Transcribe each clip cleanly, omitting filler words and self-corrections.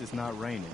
least it's not raining.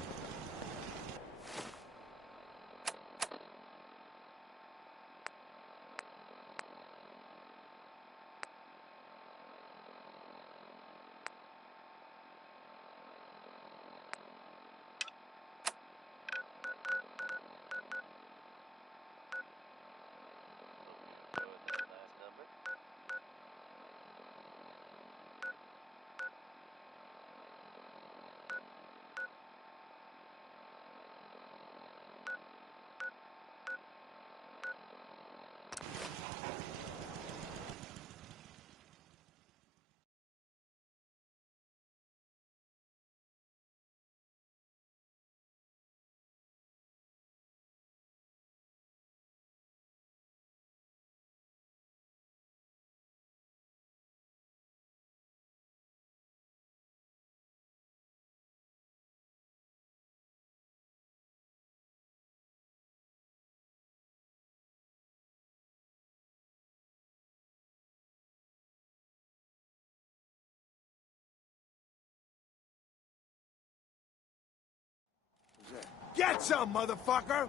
Get some, motherfucker!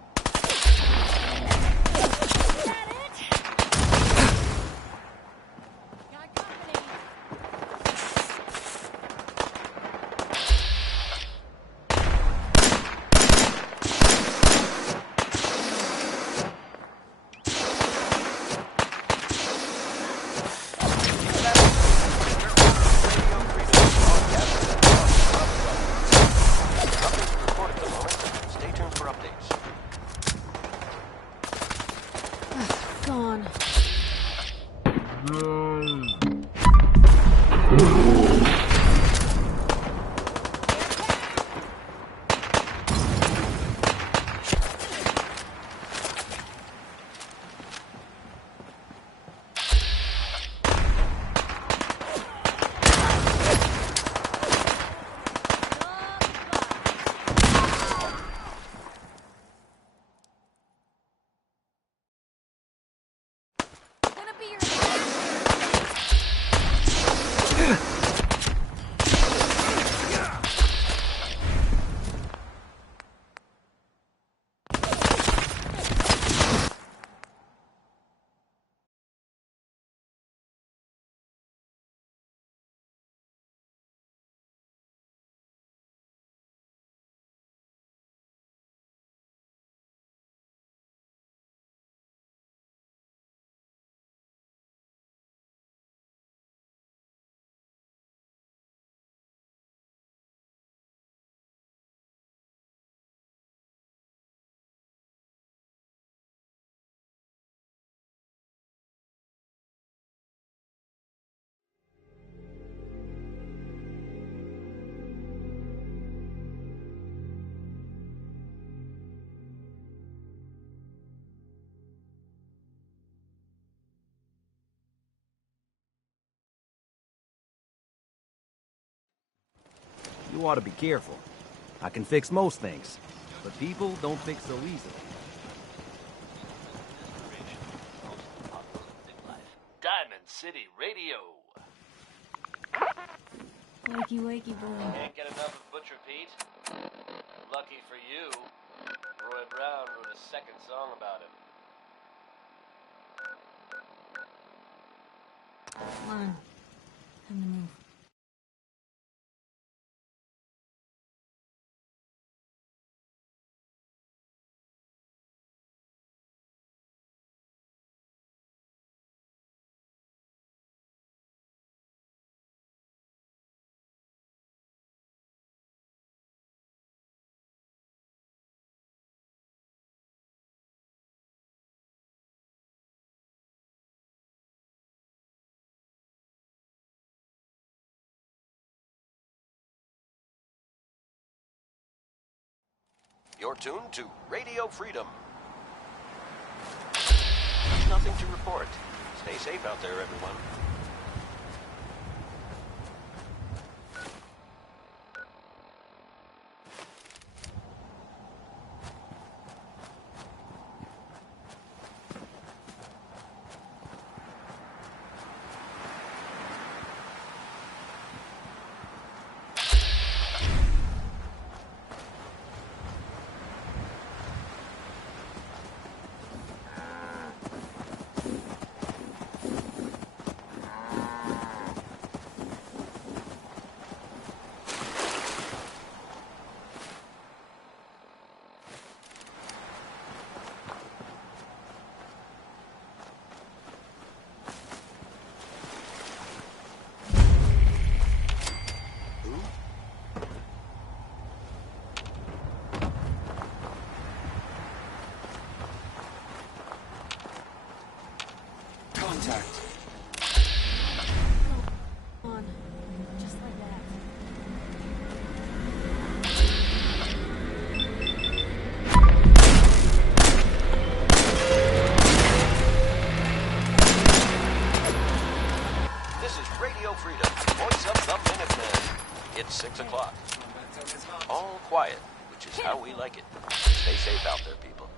Is that it? Got company. Gone. Gonna be your You ought to be careful. I can fix most things, but people don't fix so easily. Diamond City Radio. wakey wakey boy. Can't get enough of Butcher Pete? Lucky for you, Roy Brown wrote a second song about him. Come on. Time to move. You're tuned to Radio Freedom. Nothing to report. Stay safe out there, everyone. contact. Come on. Just like that. This is Radio Freedom, voice of the Minutemen. It's 6 o'clock. All quiet, which is how we like it. Stay safe out there, people.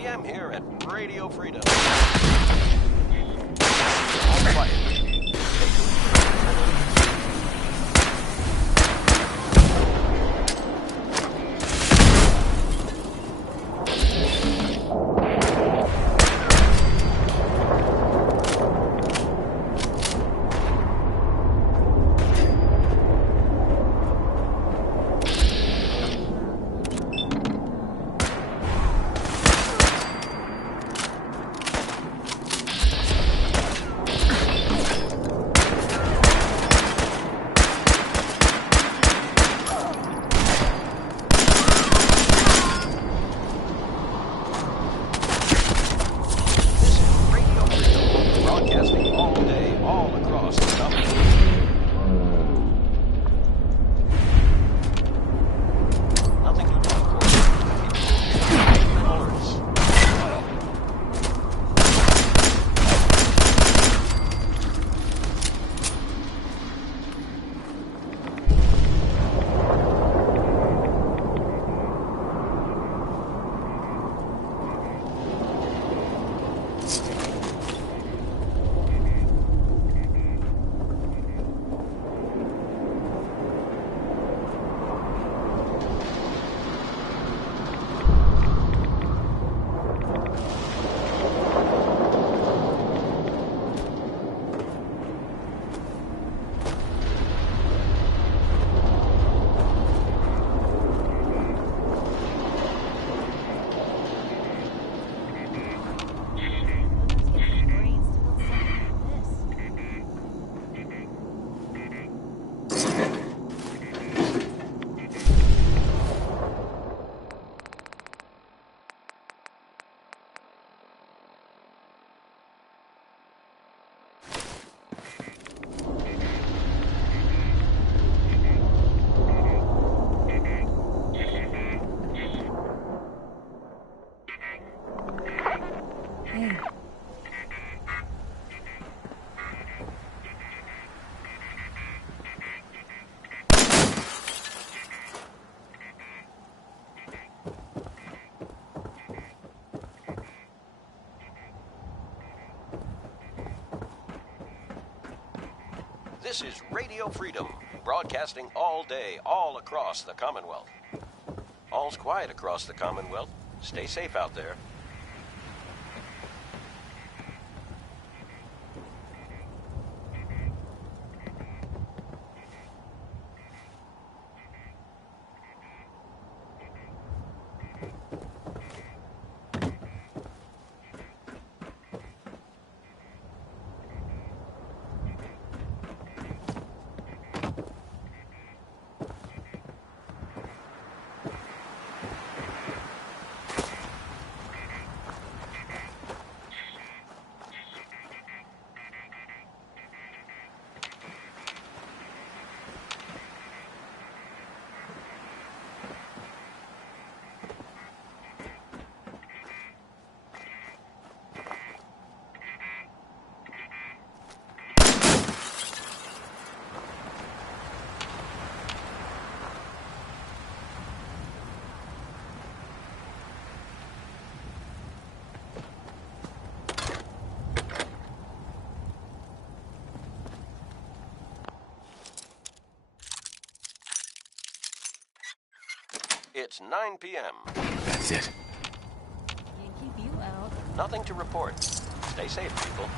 p.m. here at Radio Freedom. All quiet. This is Radio Freedom, broadcasting all day, all across the Commonwealth. All's quiet across the Commonwealth. Stay safe out there. It's 9 p.m. That's it. Can't keep you out. Nothing to report. Stay safe, people.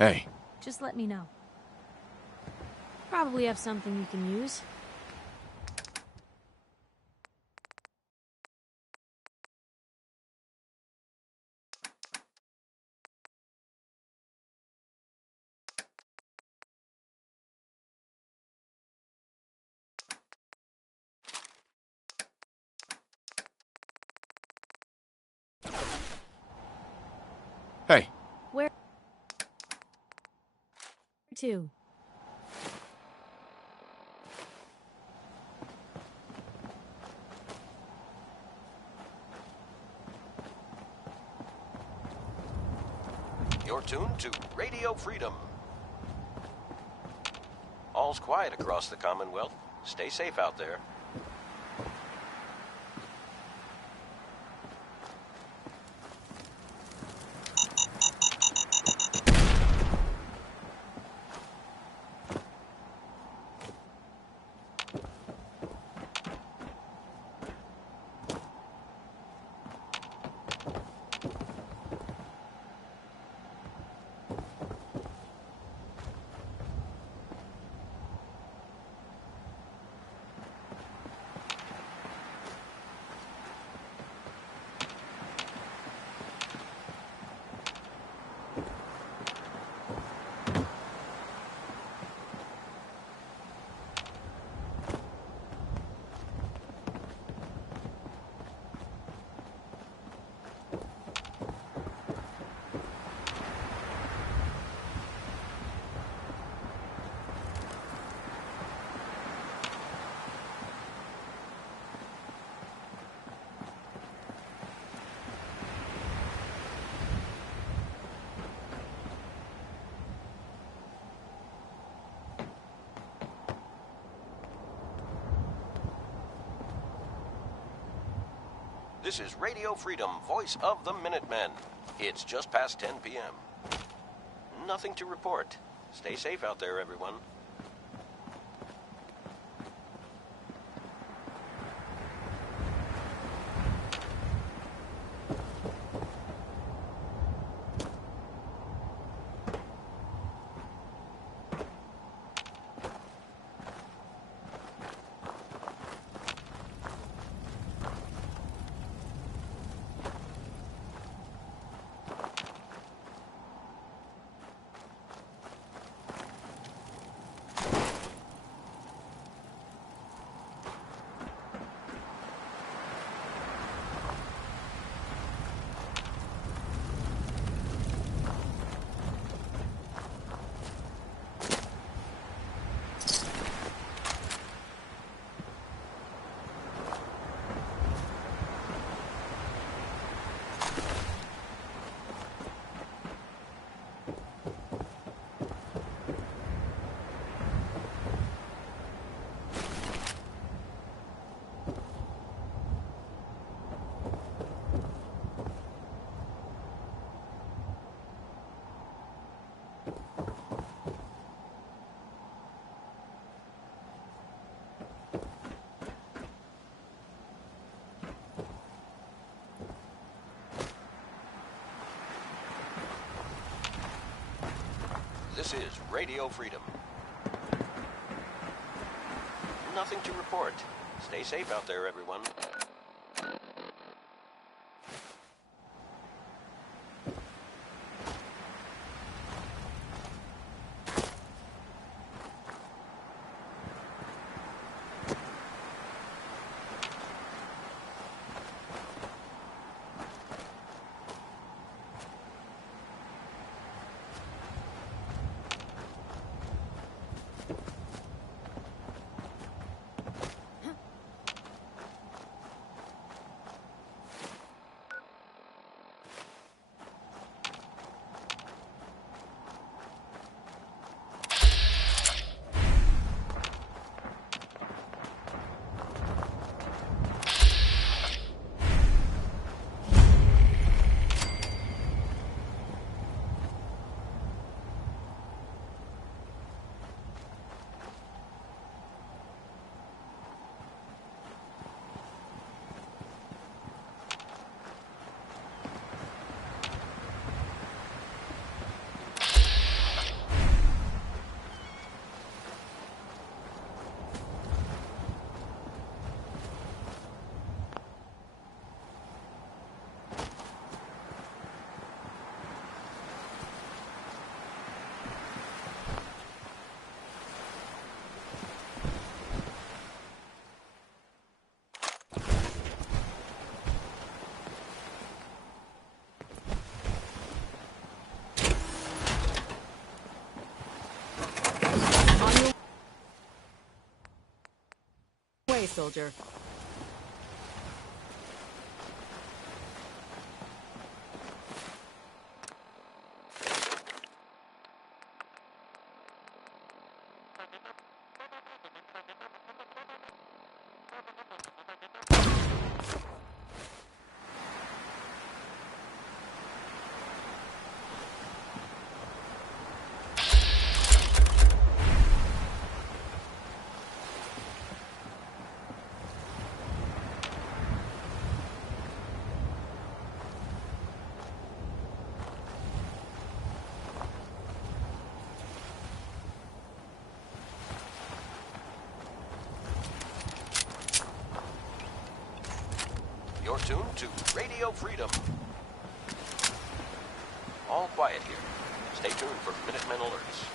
Hey, Just let me know. Probably have something you can use. hey. Where to? You're tuned to Radio Freedom. All's quiet across the Commonwealth. Stay safe out there. This is Radio Freedom, voice of the Minutemen. It's just past 10 p.m. Nothing to report. Stay safe out there, everyone. This is Radio Freedom. Nothing to report. Stay safe out there, everyone. Soldier. You're tuned to Radio Freedom. All quiet here. Stay tuned for Minutemen alerts.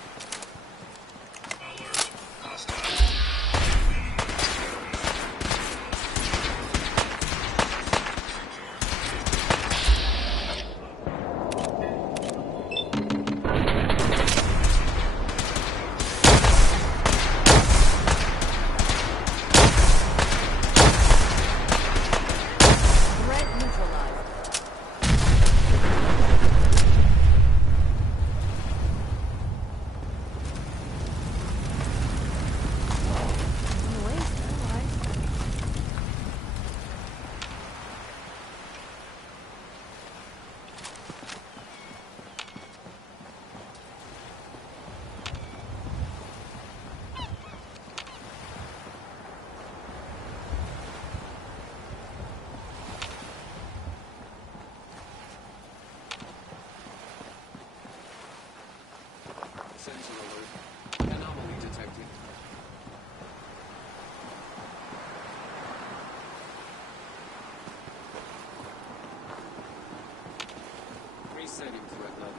Essential alert. Anomaly detected. Resetting threat level.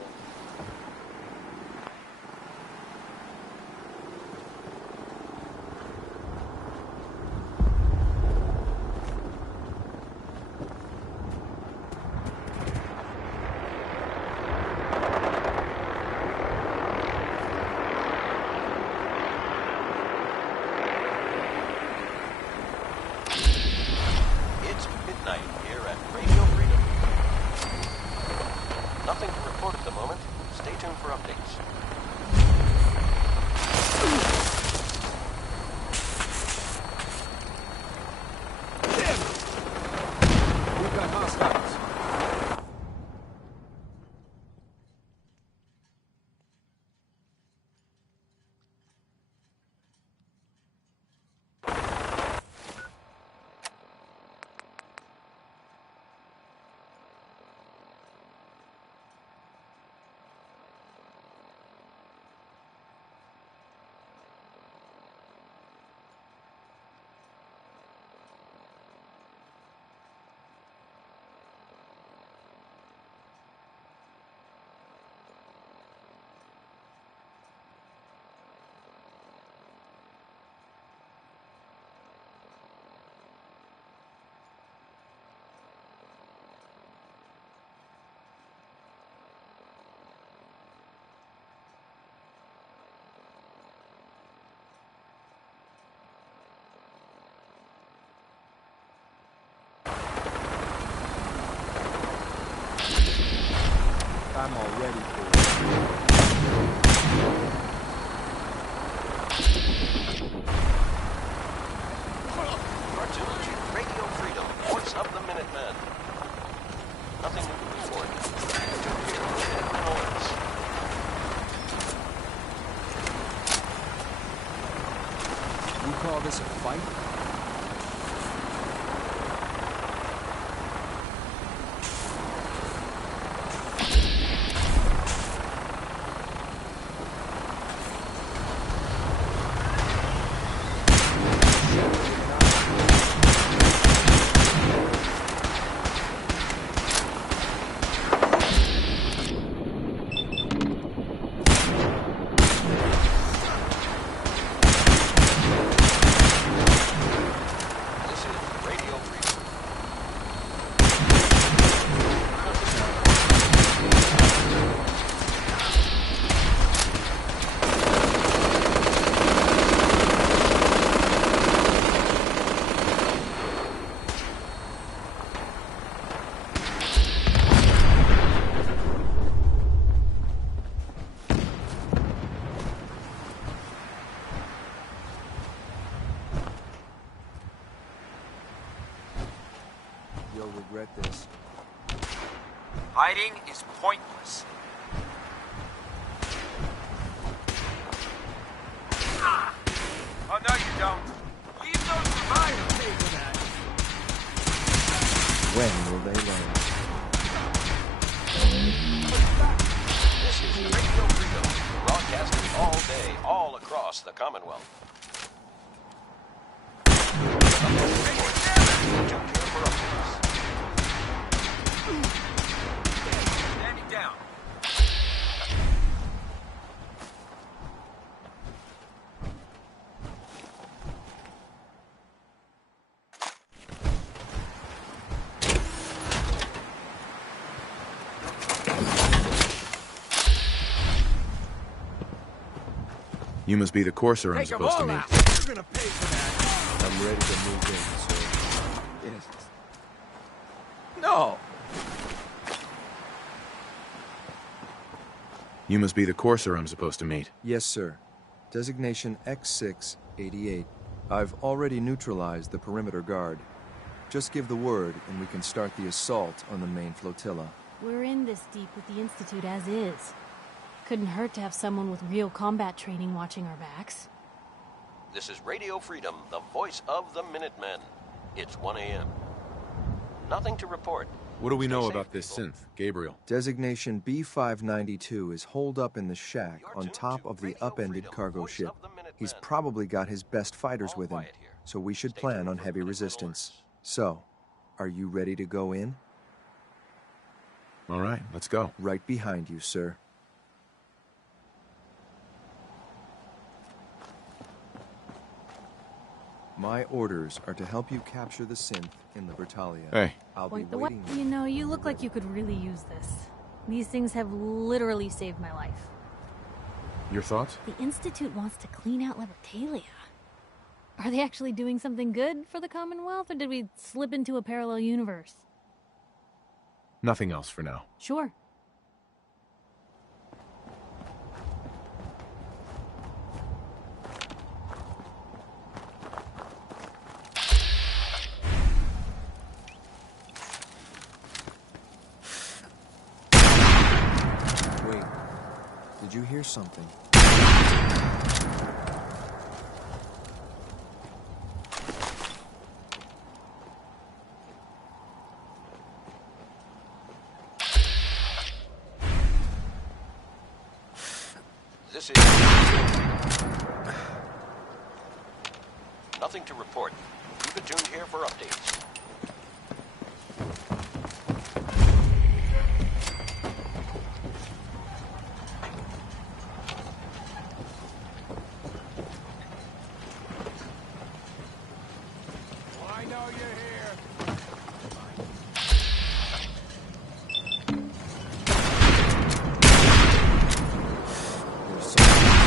It's midnight here at Radio Freedom. Nothing to report at the moment. Stay tuned for updates. We've got hostiles. I'm all ready for it. Cartoon Radio Freedom, voice of the Minutemen. Nothing new to report. Edwin alerts. You call this a fight? This is Radio Freedom. You'll regret this. Hiding is pointless. Oh, no, you don't. Leave those survivors pay for that. When will they learn? This is Radio Freedom, broadcasting all day, all across the Commonwealth. Tune in for updates. Standing down. You must be the courser I'm supposed to meet. You're gonna pay for that. I'm ready to move in, sir. Yes. No! You must be the courser I'm supposed to meet. Yes, sir. Designation X688. I've already neutralized the perimeter guard. Just give the word, and we can start the assault on the main flotilla. We're in this deep with the Institute as is. Couldn't hurt to have someone with real combat training watching our backs. This is Radio Freedom, the voice of the Minutemen. It's 1 a.m. Nothing to report. What do we know Stay about safe, this people. synth, Gabriel? Designation B592 is holed up in the shack You're on tuned top to of the Radio upended Freedom, cargo voice ship. of the Minutemen. He's probably got his best fighters All with him, quiet here. so we should Stay plan tuned on for heavy Minutemen resistance. orders. So, are you ready to go in? All right, let's go. Right behind you, sir. My orders are to help you capture the synth in Libertalia. Hey. I'll be Point the way. waiting. You know, you look like you could really use this. These things have literally saved my life. Your thoughts? The Institute wants to clean out Libertalia. Are they actually doing something good for the Commonwealth, or did we slip into a parallel universe? Nothing else for now. Sure. Wait. Did you hear something? This is... Nothing to report. Keep it tuned here for updates. Well, I know you're here. There's something.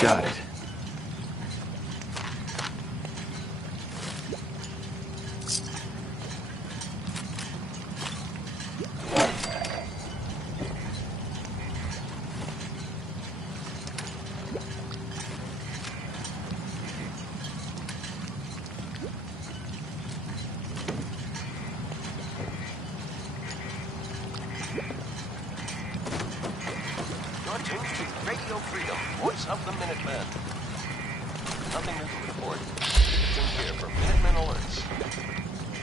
Got it. You're tuned to Radio Freedom, voice of the Minutemen. Nothing new to report. Keep it tuned here for Minutemen alerts.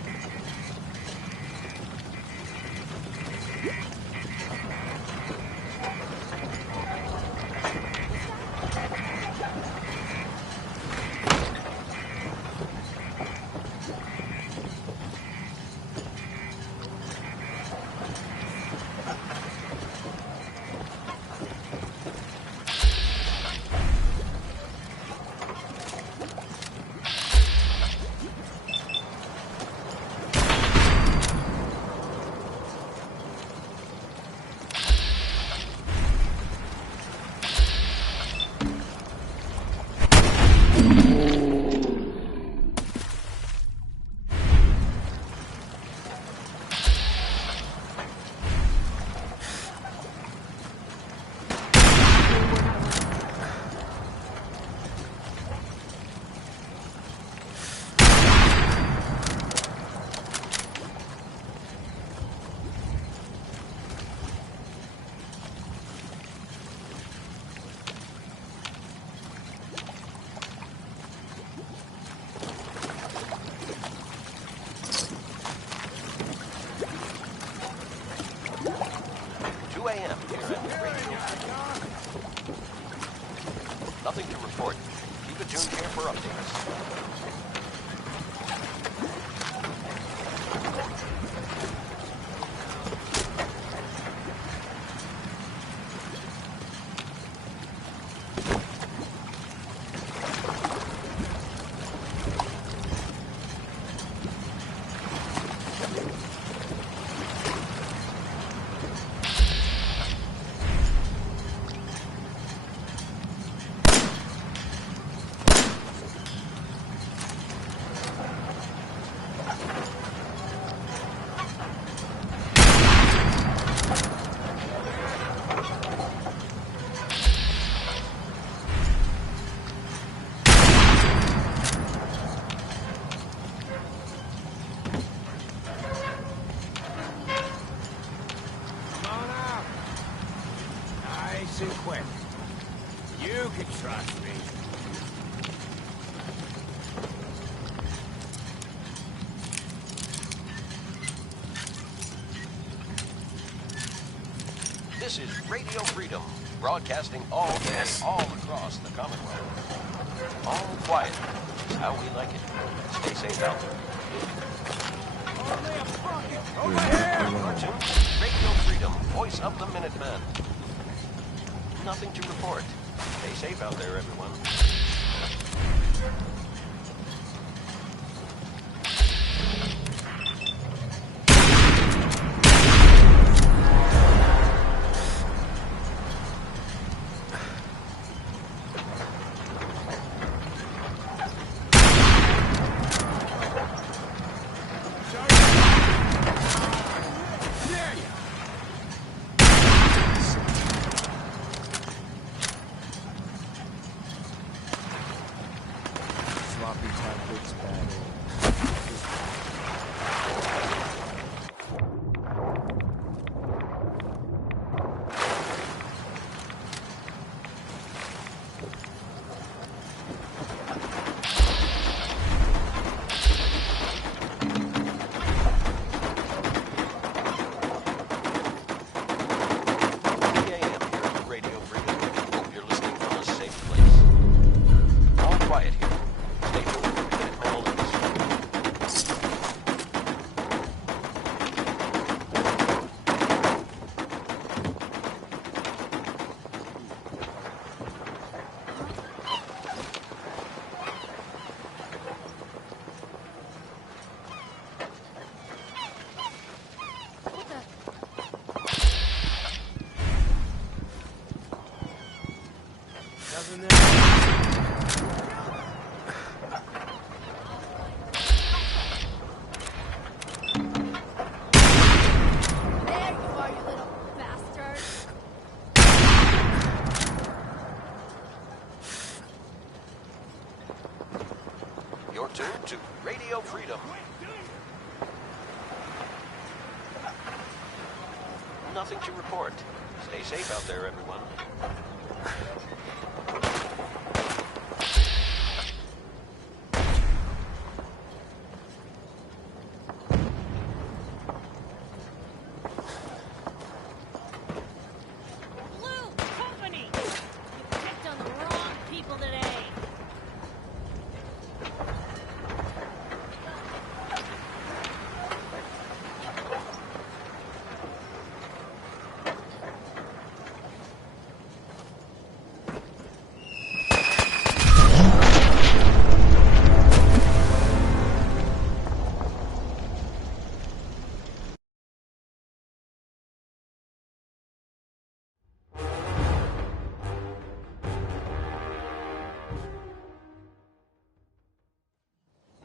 This is Radio Freedom, broadcasting all day, all across the Commonwealth. All quiet is how we like it. Stay safe out there. Cartoon, Radio Freedom, voice of the Minutemen. Nothing to report. Stay safe out there, everyone. Sloppy tactics, bad. Radio Freedom. Hope you're listening from a safe place. All quiet here. Stay tuned for Minutemen alerts. There you are, you little bastard. You're tuned to Radio Freedom. Nothing to report. Stay safe out there, everyone. Blue Company! You picked on the wrong people today.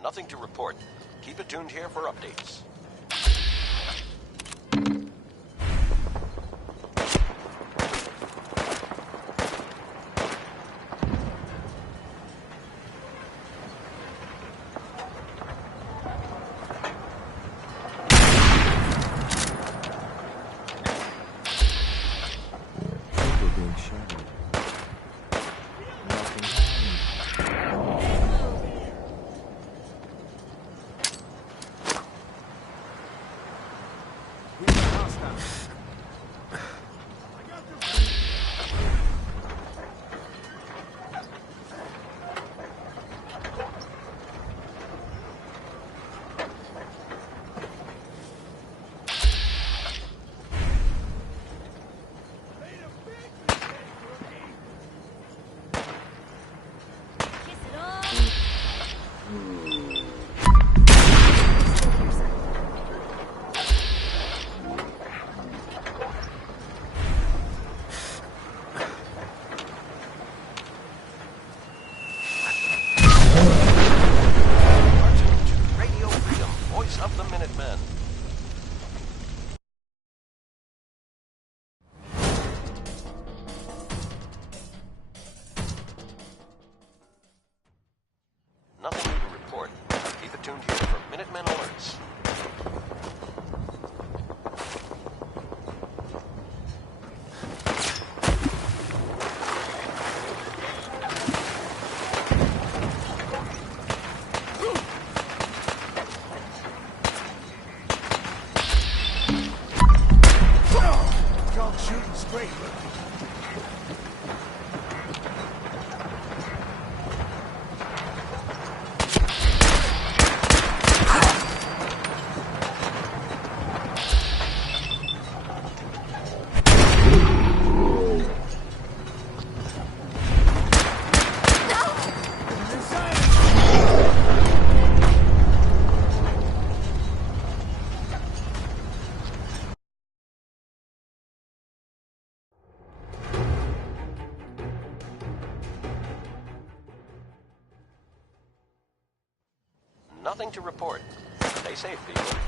Nothing to report. Keep it tuned here for updates. We're being shadowed. Nothing happened. Kiss it all. Are tuned to Radio Freedom, voice of the Minutemen. Nothing new to report. Keep it tuned here for Minutemen alerts. Y'all shooting straight. Nothing to report. Stay safe, people.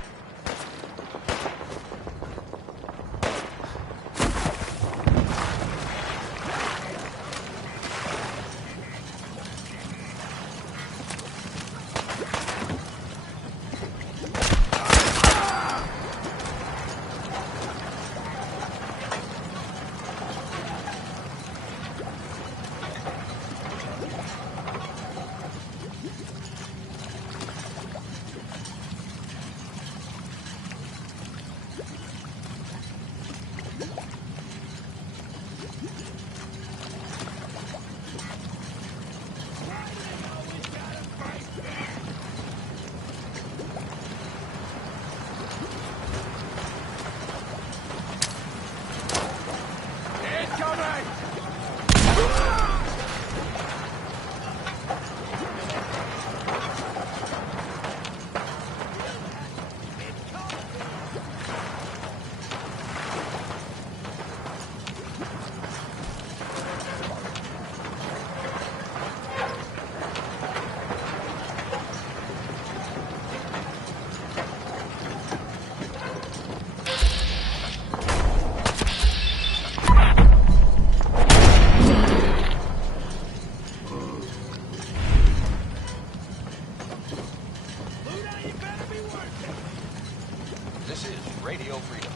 This is Radio Freedom.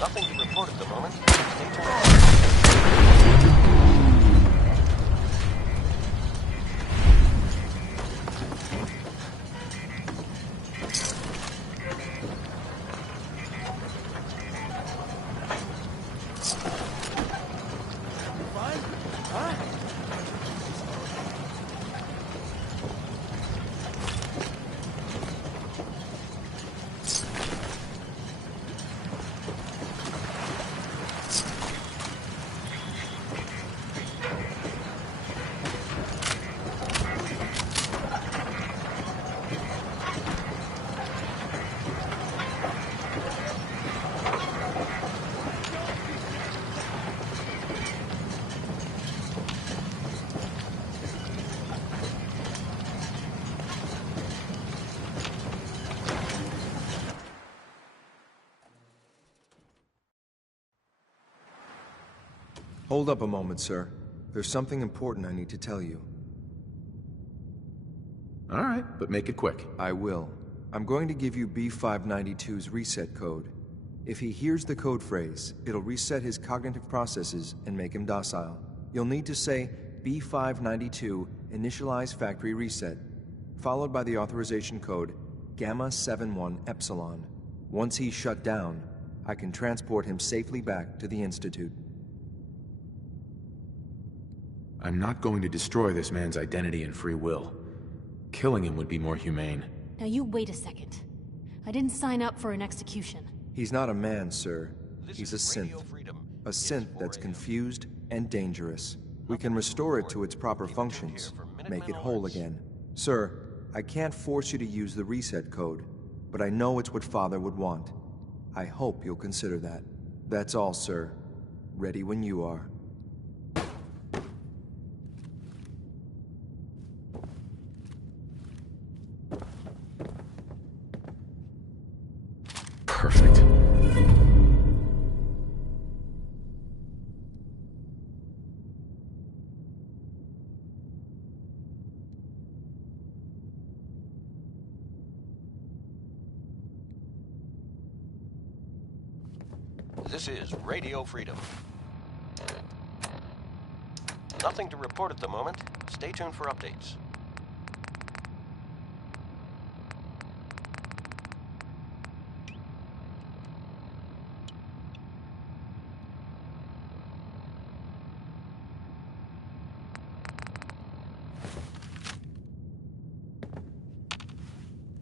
Nothing to report at the moment. Stay tuned. Hold up a moment, sir. There's something important I need to tell you. All right, but make it quick. I will. I'm going to give you B592's reset code. If he hears the code phrase, it'll reset his cognitive processes and make him docile. You'll need to say B592 initialize factory reset, followed by the authorization code Gamma 71 Epsilon. Once he's shut down, I can transport him safely back to the Institute. I'm not going to destroy this man's identity and free will. Killing him would be more humane. Now you wait a second. I didn't sign up for an execution. He's not a man, sir. He's a synth. A synth that's confused and dangerous. We can restore it to its proper functions, make it whole again. Sir, I can't force you to use the reset code, but I know it's what Father would want. I hope you'll consider that. That's all, sir. Ready when you are. Perfect. This is Radio Freedom. Nothing to report at the moment. Stay tuned for updates.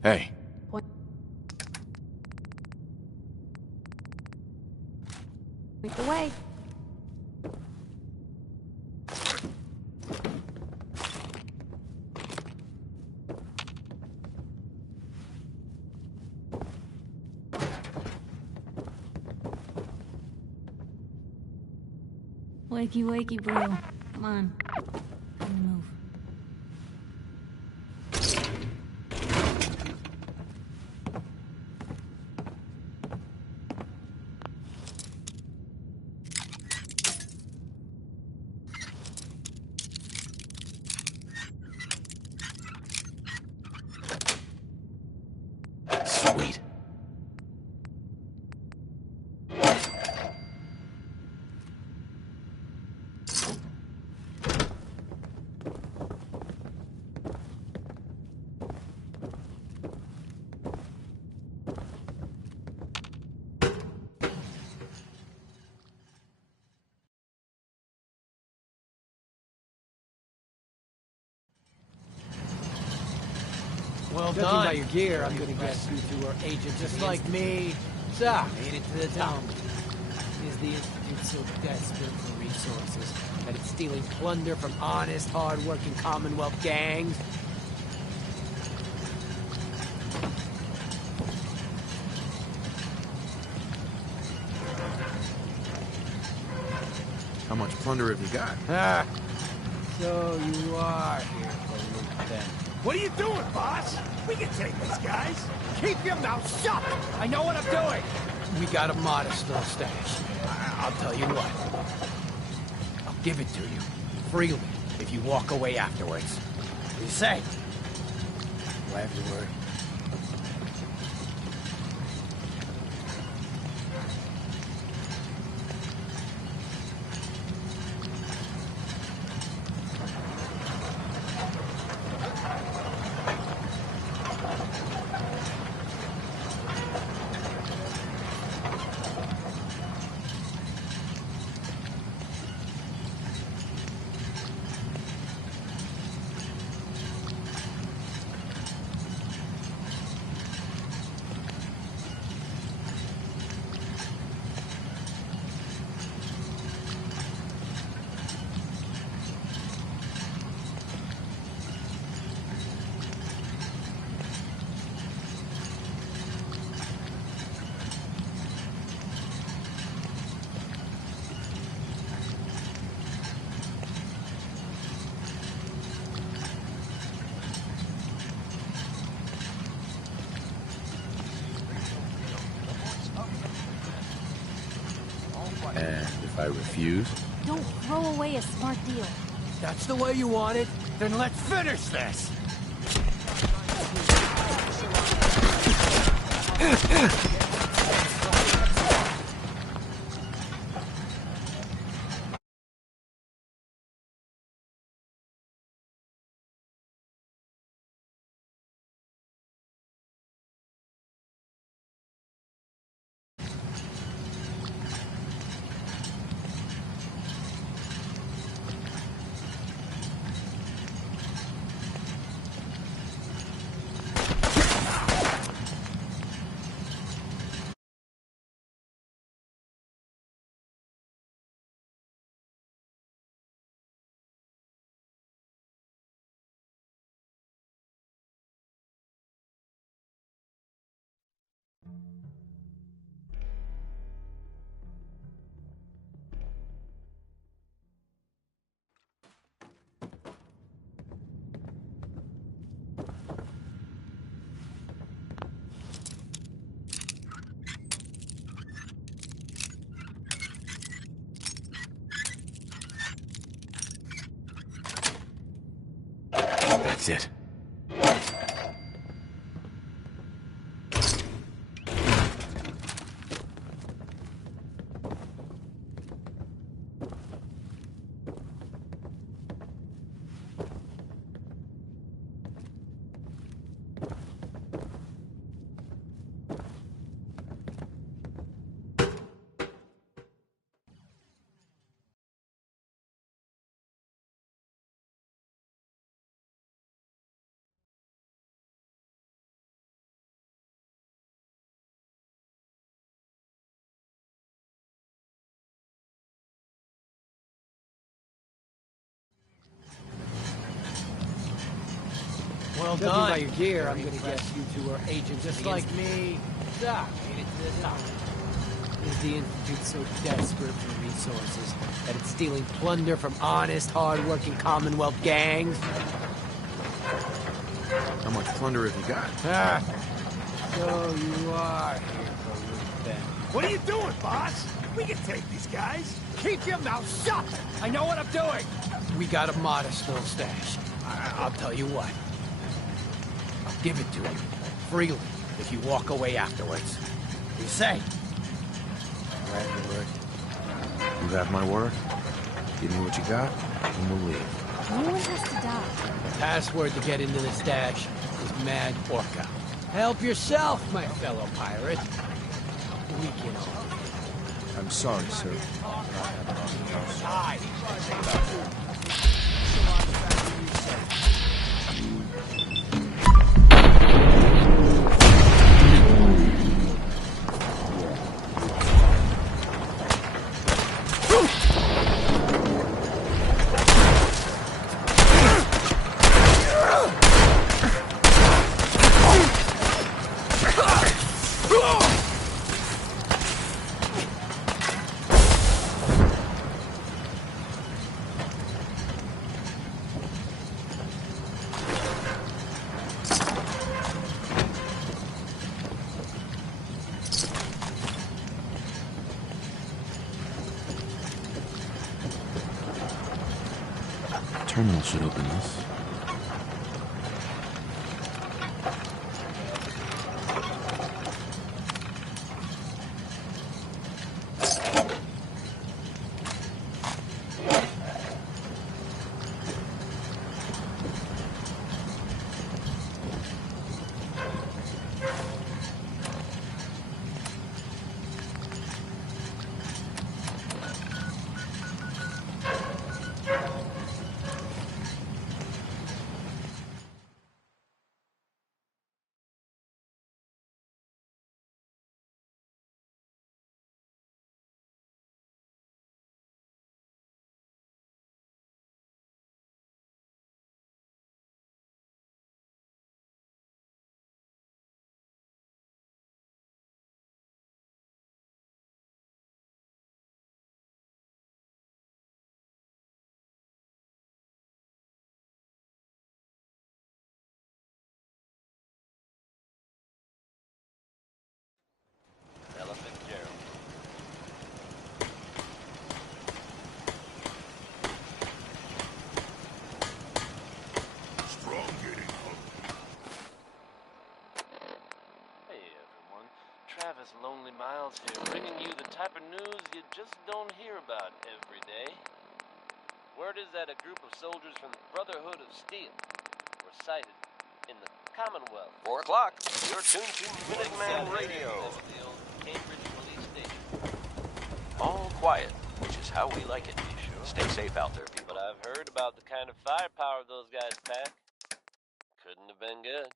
Hey. Point the way. Wakey, wakey, bro. Come on. Move. Well Judging by your gear, I'm gonna guess you two are agents just like me. So, made it to the top. Is the Institute so desperate for resources that it's stealing plunder from honest, hard-working Commonwealth gangs? How much plunder have you got? Ah, so you are here for loot then. What are you doing, boss? We can take these guys. Keep your mouth shut. I know what I'm doing. We got a modest little stash. I'll tell you what. I'll give it to you, freely, if you walk away afterwards. What do you say? Do I have your word? And if I refuse? Don't throw away a smart deal. That's the way you want it? Then let's finish this! That's it. Well Judging by your gear, I'm gonna guess you two are agents just like me. So, made it to the top. Is the Institute so desperate for resources that it's stealing plunder from honest, hard-working Commonwealth gangs? How much plunder have you got? Ah, so you are here for loot then. What are you doing, boss? We can take these guys. Keep your mouth shut. I know what I'm doing. We got a modest little stash. I'll tell you what. I'll give it to you, freely, if you walk away afterwards. What do you say? Do I have your word? You have my word? Give me what you got, and we'll leave. No one has to die. The password to get into the stash is Mad Orca. Help yourself, my fellow pirate. We can all. I'm sorry, sir. terminal should open this. Travis Lonely Miles here, bringing you the type of news you just don't hear about every day. Word is that a group of soldiers from the Brotherhood of Steel were sighted in the Commonwealth. 4 o'clock. You're tuned to Minuteman Radio. The old Cambridge police station. All quiet, which is how we like it. Stay safe out there, people. But I've heard about the kind of firepower those guys pack. Couldn't have been good.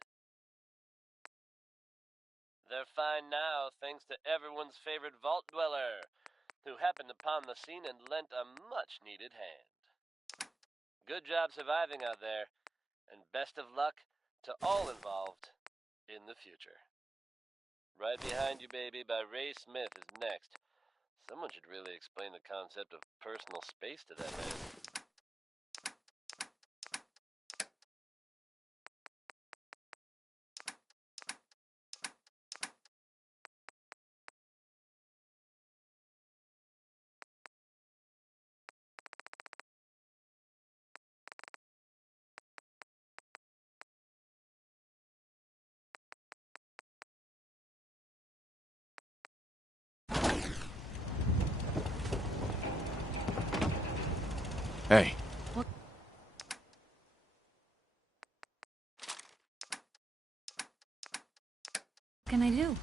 They're fine now, thanks to everyone's favorite vault dweller, who happened upon the scene and lent a much-needed hand. Good job surviving out there, and best of luck to all involved in the future. Right Behind You, Baby by Ray Smith is next. Someone should really explain the concept of personal space to that man. Hey. What can I do?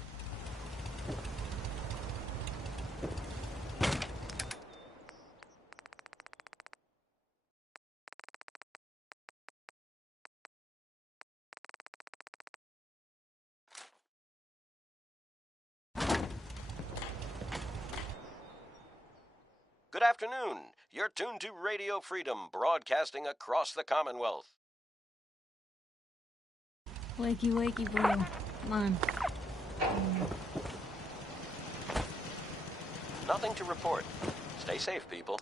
Good afternoon. You're tuned to Radio Freedom, broadcasting across the Commonwealth. Wakey, wakey, bro. Come on. Nothing to report. Stay safe, people.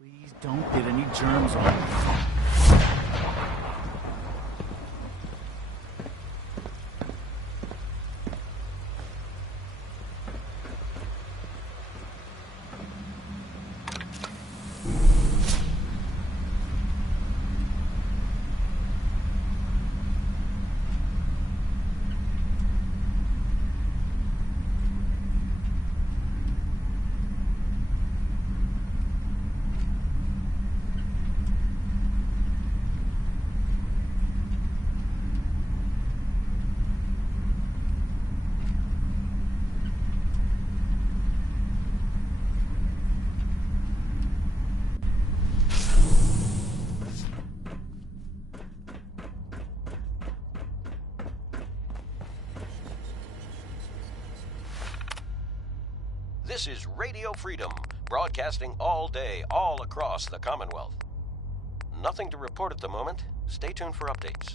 Please don't get any germs on me. This is Radio Freedom, broadcasting all day, all across the Commonwealth. Nothing to report at the moment. Stay tuned for updates.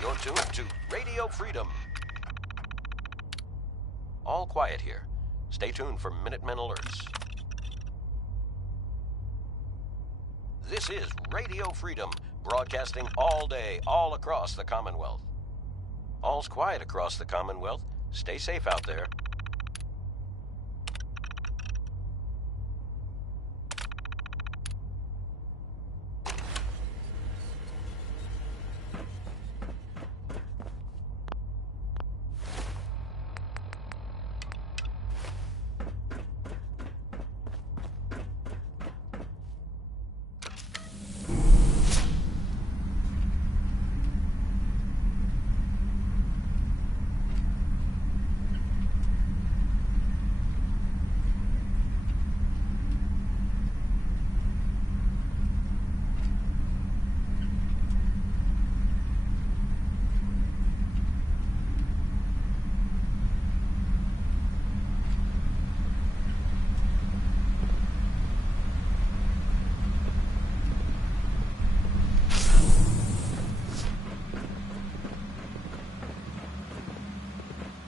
You're tuned to Radio Freedom. All quiet here. Stay tuned for Minutemen alerts. This is Radio Freedom, broadcasting all day, all across the Commonwealth. All's quiet across the Commonwealth. Stay safe out there.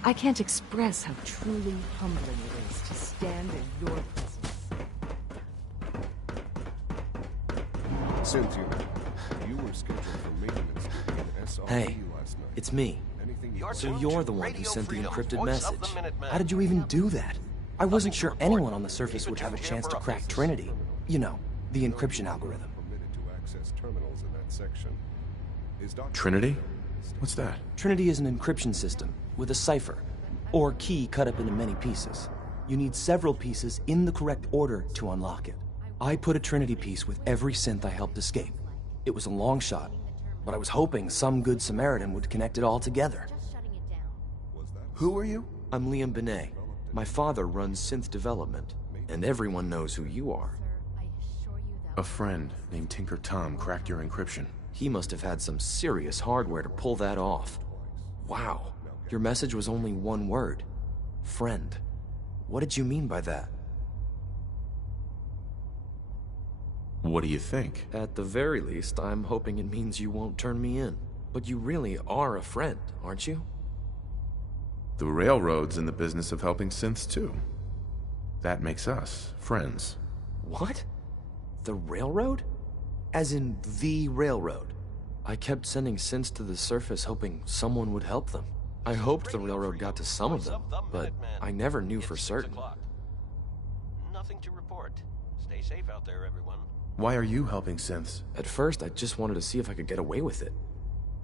I can't express how truly humbling it is to stand in your presence. Cynthia, you were scheduled for maintenance in SRE Hey, last night. it's me. So you're the one who sent the encrypted message. How did you even do that? I wasn't sure anyone on the surface would have a chance to crack Trinity. You know, the encryption algorithm. Permitted to access terminals in that section. Trinity? What's that? Trinity is an encryption system with a cipher, or key cut up into many pieces. You need several pieces in the correct order to unlock it. I put a Trinity piece with every synth I helped escape. It was a long shot, but I was hoping some good Samaritan would connect it all together. Who are you? I'm Edwin.S. My father runs synth development, and everyone knows who you are. A friend named Tinker Tom cracked your encryption. He must have had some serious hardware to pull that off. Wow, your message was only one word. Friend. What did you mean by that? What do you think? At the very least, I'm hoping it means you won't turn me in. But you really are a friend, aren't you? The Railroad's in the business of helping synths too. That makes us friends. What? The Railroad? As in the Railroad? I kept sending synths to the surface hoping someone would help them. I hoped the Railroad got to some of them, but I never knew for certain. Nothing to report. Stay safe out there, everyone. Why are you helping synths? At first, I just wanted to see if I could get away with it.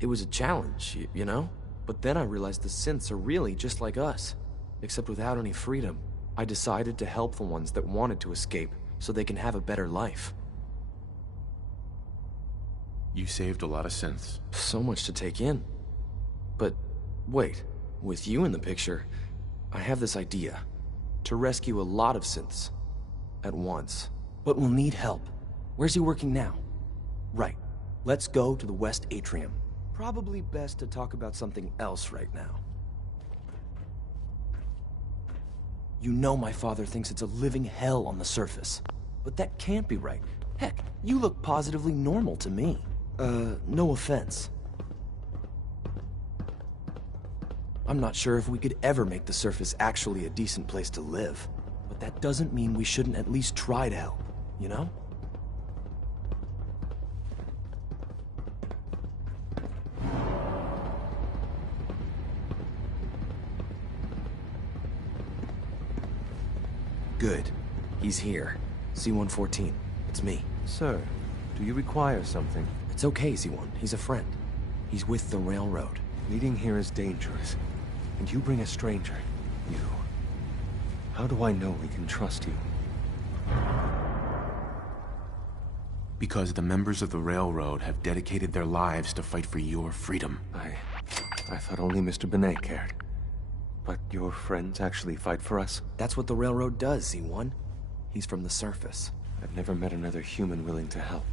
It was a challenge, you know? But then I realized the synths are really just like us, except without any freedom. I decided to help the ones that wanted to escape so they can have a better life. You saved a lot of synths. So much to take in. But wait, with you in the picture, I have this idea. To rescue a lot of synths at once. But we'll need help. Where's he working now? Right. Let's go to the West Atrium. Probably best to talk about something else right now. You know my father thinks it's a living hell on the surface. But that can't be right. Heck, you look positively normal to me. No offense. I'm not sure if we could ever make the surface actually a decent place to live. But that doesn't mean we shouldn't at least try to help, you know? Good. He's here. C-114. It's me. Sir, do you require something? It's okay, Z1. He's a friend. He's with the railroad. Meeting here is dangerous. And you bring a stranger. You. How do I know we can trust you? Because the members of the railroad have dedicated their lives to fight for your freedom. I thought only Mr. Benet cared. But your friends actually fight for us? That's what the railroad does, Z1. He's from the surface. I've never met another human willing to help.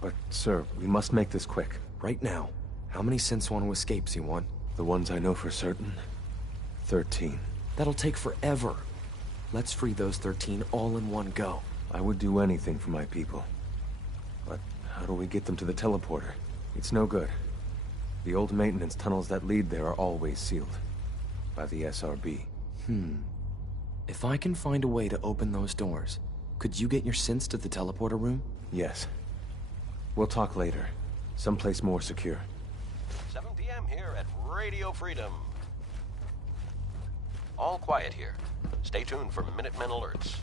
But, sir, we must make this quick. Right now, how many synths want to escape, Z1? The ones I know for certain? 13. That'll take forever. Let's free those 13 all in one go. I would do anything for my people. But how do we get them to the teleporter? It's no good. The old maintenance tunnels that lead there are always sealed. By the SRB. If I can find a way to open those doors, could you get your synths to the teleporter room? Yes. We'll talk later. Someplace more secure. 7 p.m. here at Radio Freedom. All quiet here. Stay tuned for Minutemen alerts.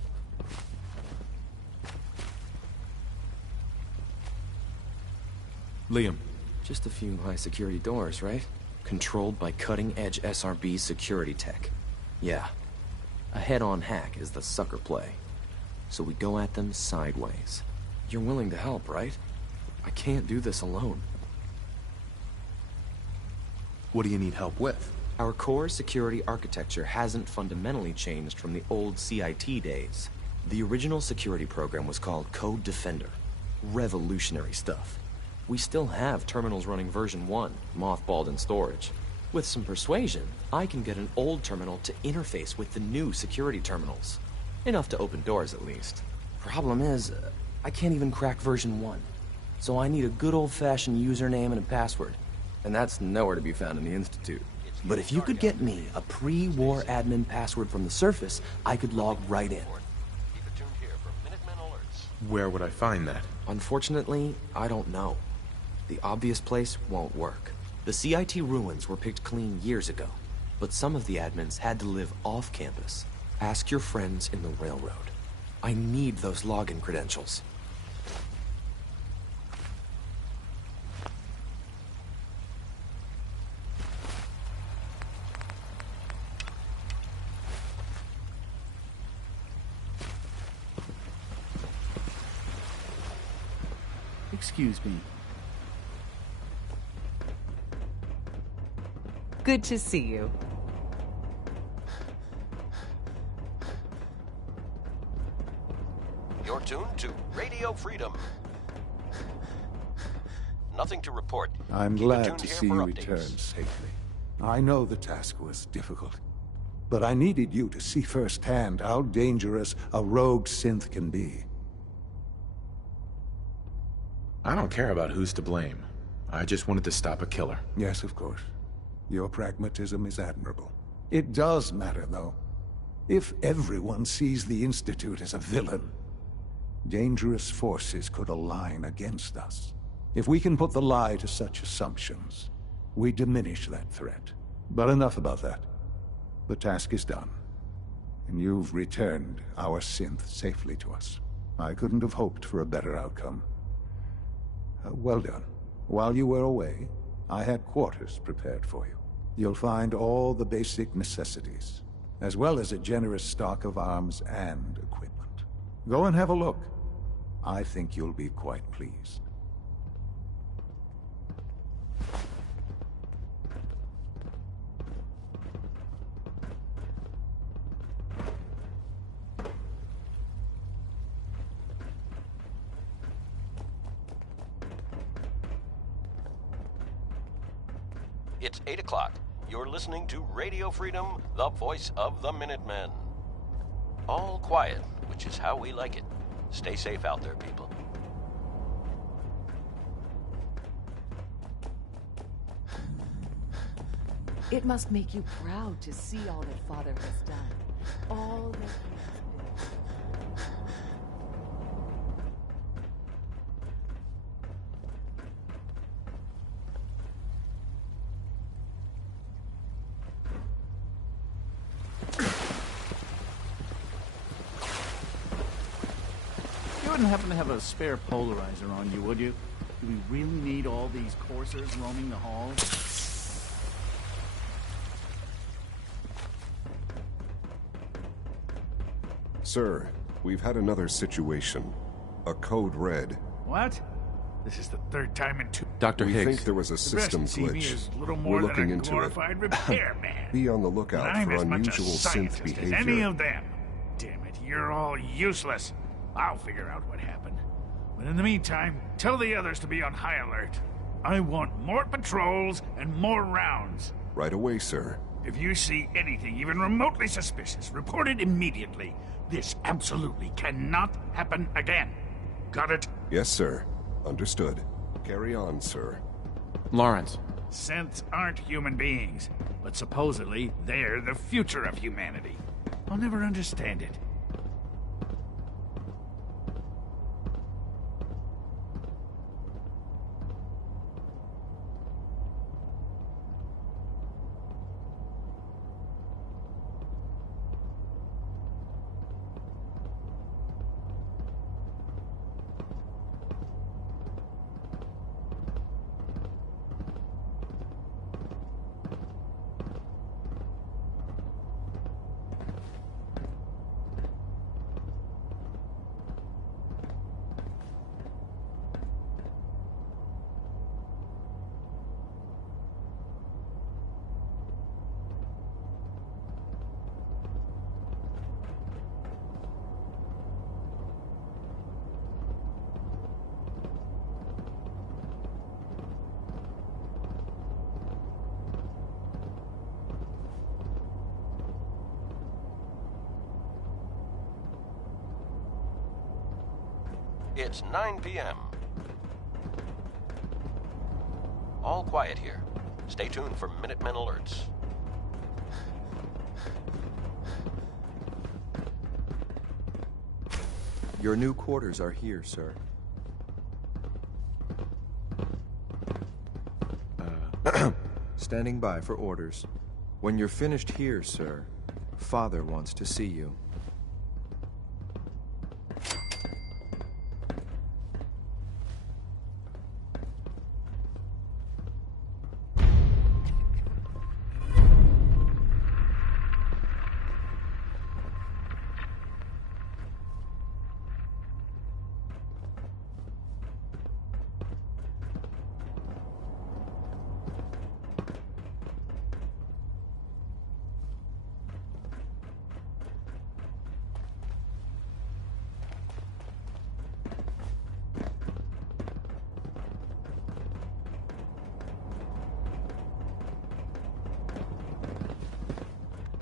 Liam. Just a few high-security doors, right? Controlled by cutting-edge SRB security tech. Yeah. A head-on hack is the sucker play. So we go at them sideways. You're willing to help, right? I can't do this alone. What do you need help with? Our core security architecture hasn't fundamentally changed from the old CIT days. The original security program was called Code Defender. Revolutionary stuff. We still have terminals running version 1, mothballed in storage. With some persuasion, I can get an old terminal to interface with the new security terminals. Enough to open doors, at least. Problem is, I can't even crack version 1. So I need a good old-fashioned username and a password. And that's nowhere to be found in the Institute. But if you could get me a pre-war admin password from the surface, I could log right in. Where would I find that? Unfortunately, I don't know. The obvious place won't work. The CIT ruins were picked clean years ago, but some of the admins had to live off campus. Ask your friends in the railroad. I need those login credentials. Excuse me. Good to see you. You're tuned to Radio Freedom. Nothing to report. I'm Keep it glad tuned to here see for you updates. return safely. I know the task was difficult, but I needed you to see firsthand how dangerous a rogue synth can be. I don't care about who's to blame. I just wanted to stop a killer. Yes, of course. Your pragmatism is admirable. It does matter, though. If everyone sees the Institute as a villain, dangerous forces could align against us. If we can put the lie to such assumptions, we diminish that threat. But enough about that. The task is done, and you've returned our synth safely to us. I couldn't have hoped for a better outcome. Well done. While you were away, I had quarters prepared for you. You'll find all the basic necessities, as well as a generous stock of arms and equipment. Go and have a look. I think you'll be quite pleased. It's 8 o'clock. You're listening to Radio Freedom, the voice of the Minutemen. All quiet, which is how we like it. Stay safe out there, people. It must make you proud to see all that Father has done. All that he has built. You wouldn't happen to have a spare polarizer on you, would you? Do we really need all these coursers roaming the halls? Sir, we've had another situation. A code red. What? This is the third time in 2... Dr. We Higgs. think there was a system glitch. Is little more We're looking than a into glorified repairman. Be on the lookout I'm for as much a unusual synth scientist behavior. as any of them. Damn it, you're all useless. I'll figure out what happened. But in the meantime, tell the others to be on high alert. I want more patrols and more rounds. Right away, sir. If you see anything even remotely suspicious, report it immediately. This absolutely cannot happen again. Got it? Yes, sir. Understood. Carry on, sir. Lawrence. Synths aren't human beings, but supposedly they're the future of humanity. I'll never understand it. It's 9 p.m. All quiet here. Stay tuned for Minutemen alerts. Your new quarters are here, sir. Standing by for orders. When you're finished here, sir, Father wants to see you.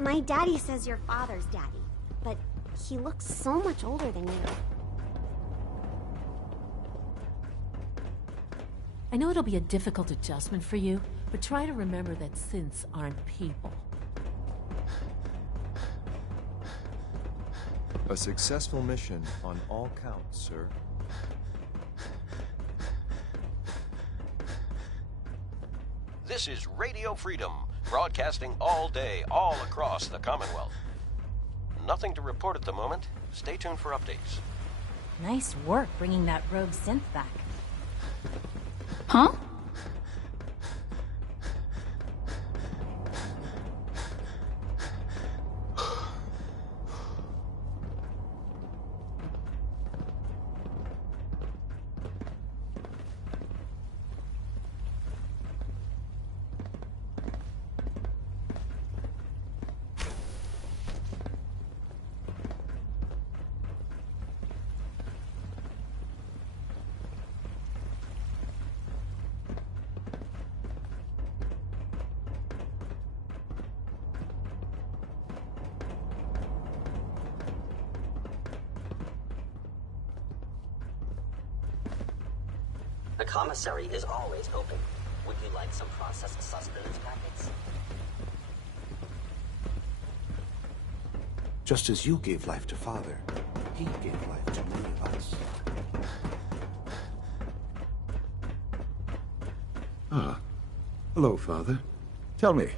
My daddy says your father's daddy, but he looks so much older than you. I know it'll be a difficult adjustment for you, but try to remember that synths aren't people. A successful mission on all counts, sir. This is Radio Freedom, broadcasting all day, all across the Commonwealth. Nothing to report at the moment. Stay tuned for updates. Nice work bringing that rogue synth back. Huh? The commissary is always open. Would you like some processed sustenance packets? Just as you gave life to Father, he gave life to many of us. Ah. Hello, Father. Tell me,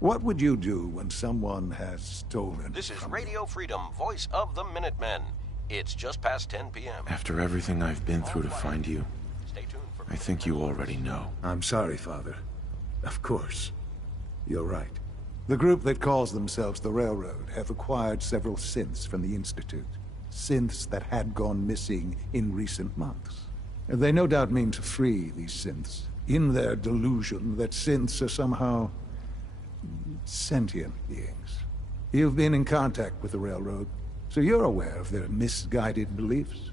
what would you do when someone has stolen? This is Radio Freedom, voice of the Minutemen. It's just past 10 p.m. After everything I've been through to find you, Stay tuned for I think you already know. I'm sorry, Father. Of course. You're right. The group that calls themselves the Railroad have acquired several synths from the Institute. Synths that had gone missing in recent months. They no doubt mean to free these synths, in their delusion that synths are somehow sentient beings. You've been in contact with the Railroad, so you're aware of their misguided beliefs.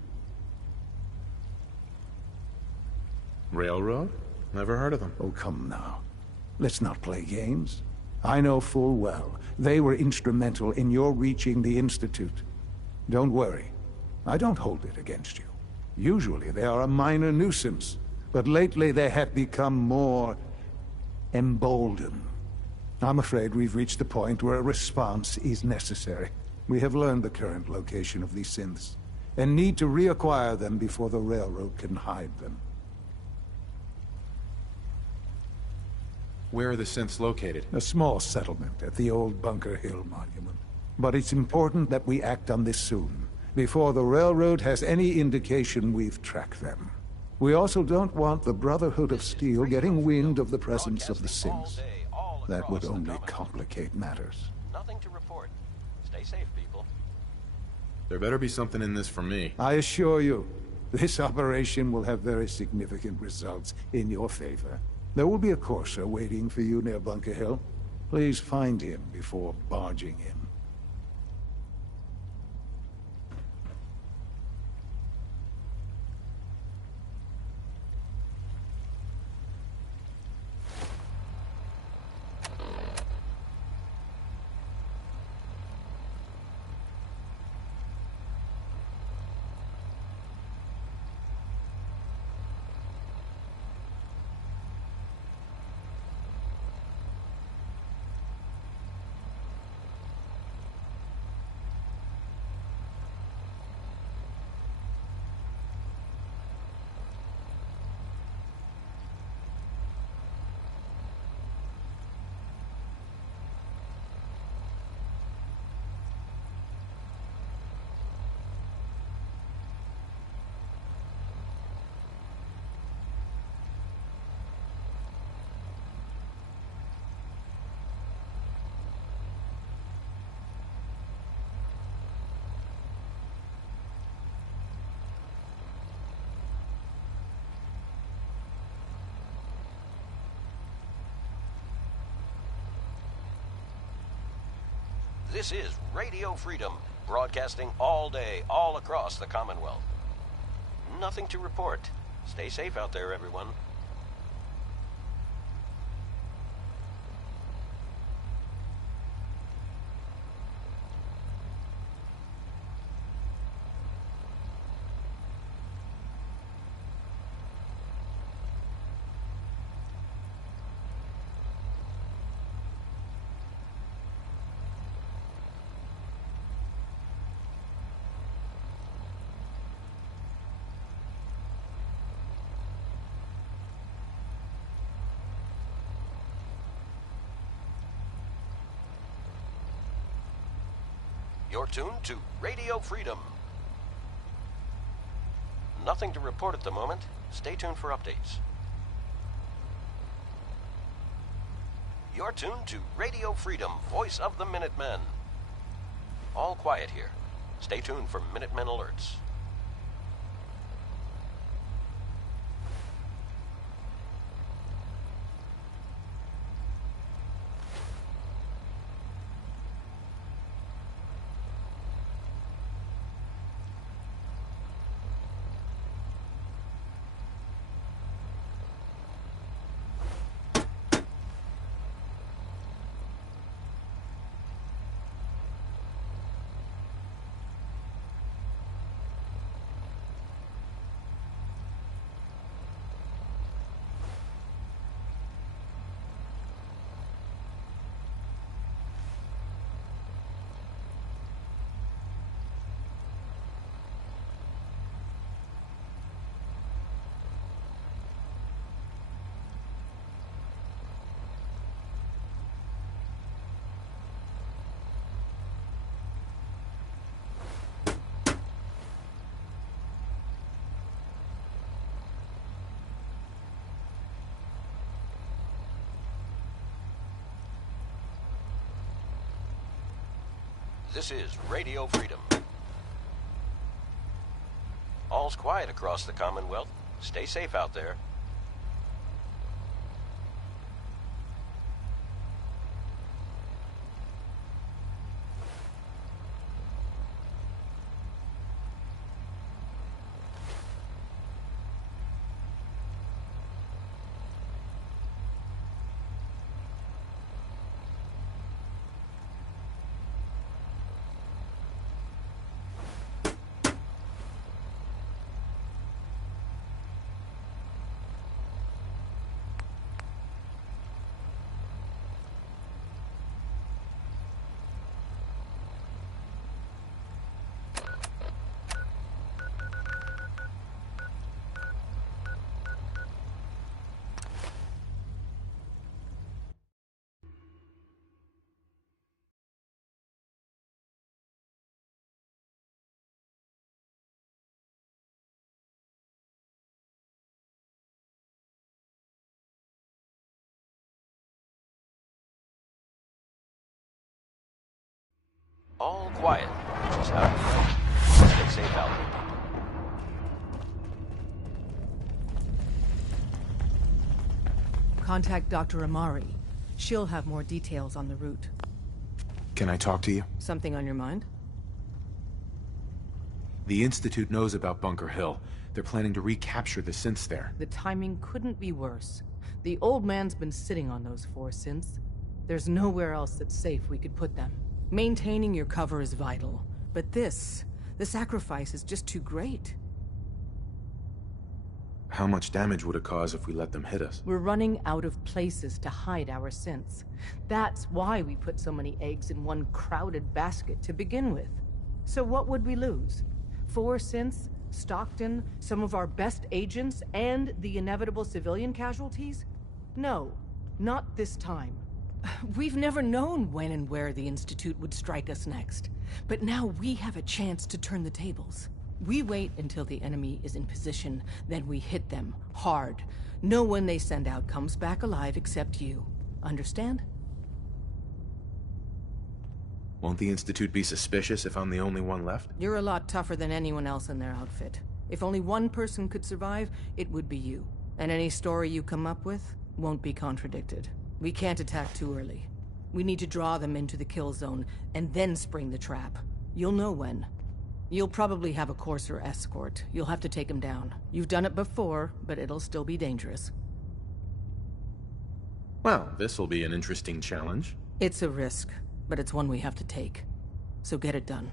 Railroad? Never heard of them. Oh, come now. Let's not play games. I know full well they were instrumental in your reaching the Institute. Don't worry. I don't hold it against you. Usually they are a minor nuisance, but lately they have become more emboldened. I'm afraid we've reached the point where a response is necessary. We have learned the current location of these synths, and need to reacquire them before the Railroad can hide them. Where are the synths located? A small settlement at the old Bunker Hill Monument. But it's important that we act on this soon, before the Railroad has any indication we've tracked them. We also don't want the Brotherhood of Steel getting wind of the presence of the synths. That would only complicate matters. Nothing to report. Stay safe, people. There better be something in this for me. I assure you, this operation will have very significant results in your favor. There will be a courser waiting for you near Bunker Hill. Please find him before barging in. This is Radio Freedom, broadcasting all day, all across the Commonwealth. Nothing to report. Stay safe out there, everyone. You're tuned to Radio Freedom. Nothing to report at the moment. Stay tuned for updates. You're tuned to Radio Freedom, voice of the Minutemen. All quiet here. Stay tuned for Minutemen alerts. This is Radio Freedom. All's quiet across the Commonwealth. Stay safe out there. All quiet. Just out of the way. Stay safe out there. Contact Dr. Amari. She'll have more details on the route. Can I talk to you? Something on your mind? The Institute knows about Bunker Hill. They're planning to recapture the synths there. The timing couldn't be worse. The old man's been sitting on those 4 synths. There's nowhere else that's safe we could put them. Maintaining your cover is vital. But the sacrifice is just too great. How much damage would it cause if we let them hit us? We're running out of places to hide our synths. That's why we put so many eggs in one crowded basket to begin with. So what would we lose? 4 synths, Stockton, some of our best agents, and the inevitable civilian casualties? No, not this time. We've never known when and where the Institute would strike us next. But now we have a chance to turn the tables. We wait until the enemy is in position, then we hit them hard. No one they send out comes back alive except you. Understand? Won't the Institute be suspicious if I'm the only one left? You're a lot tougher than anyone else in their outfit. If only one person could survive, it would be you. And any story you come up with won't be contradicted. We can't attack too early. We need to draw them into the kill zone, and then spring the trap. You'll know when. You'll probably have a Courser escort. You'll have to take him down. You've done it before, but it'll still be dangerous. Well, this'll be an interesting challenge. It's a risk, but it's one we have to take. So get it done.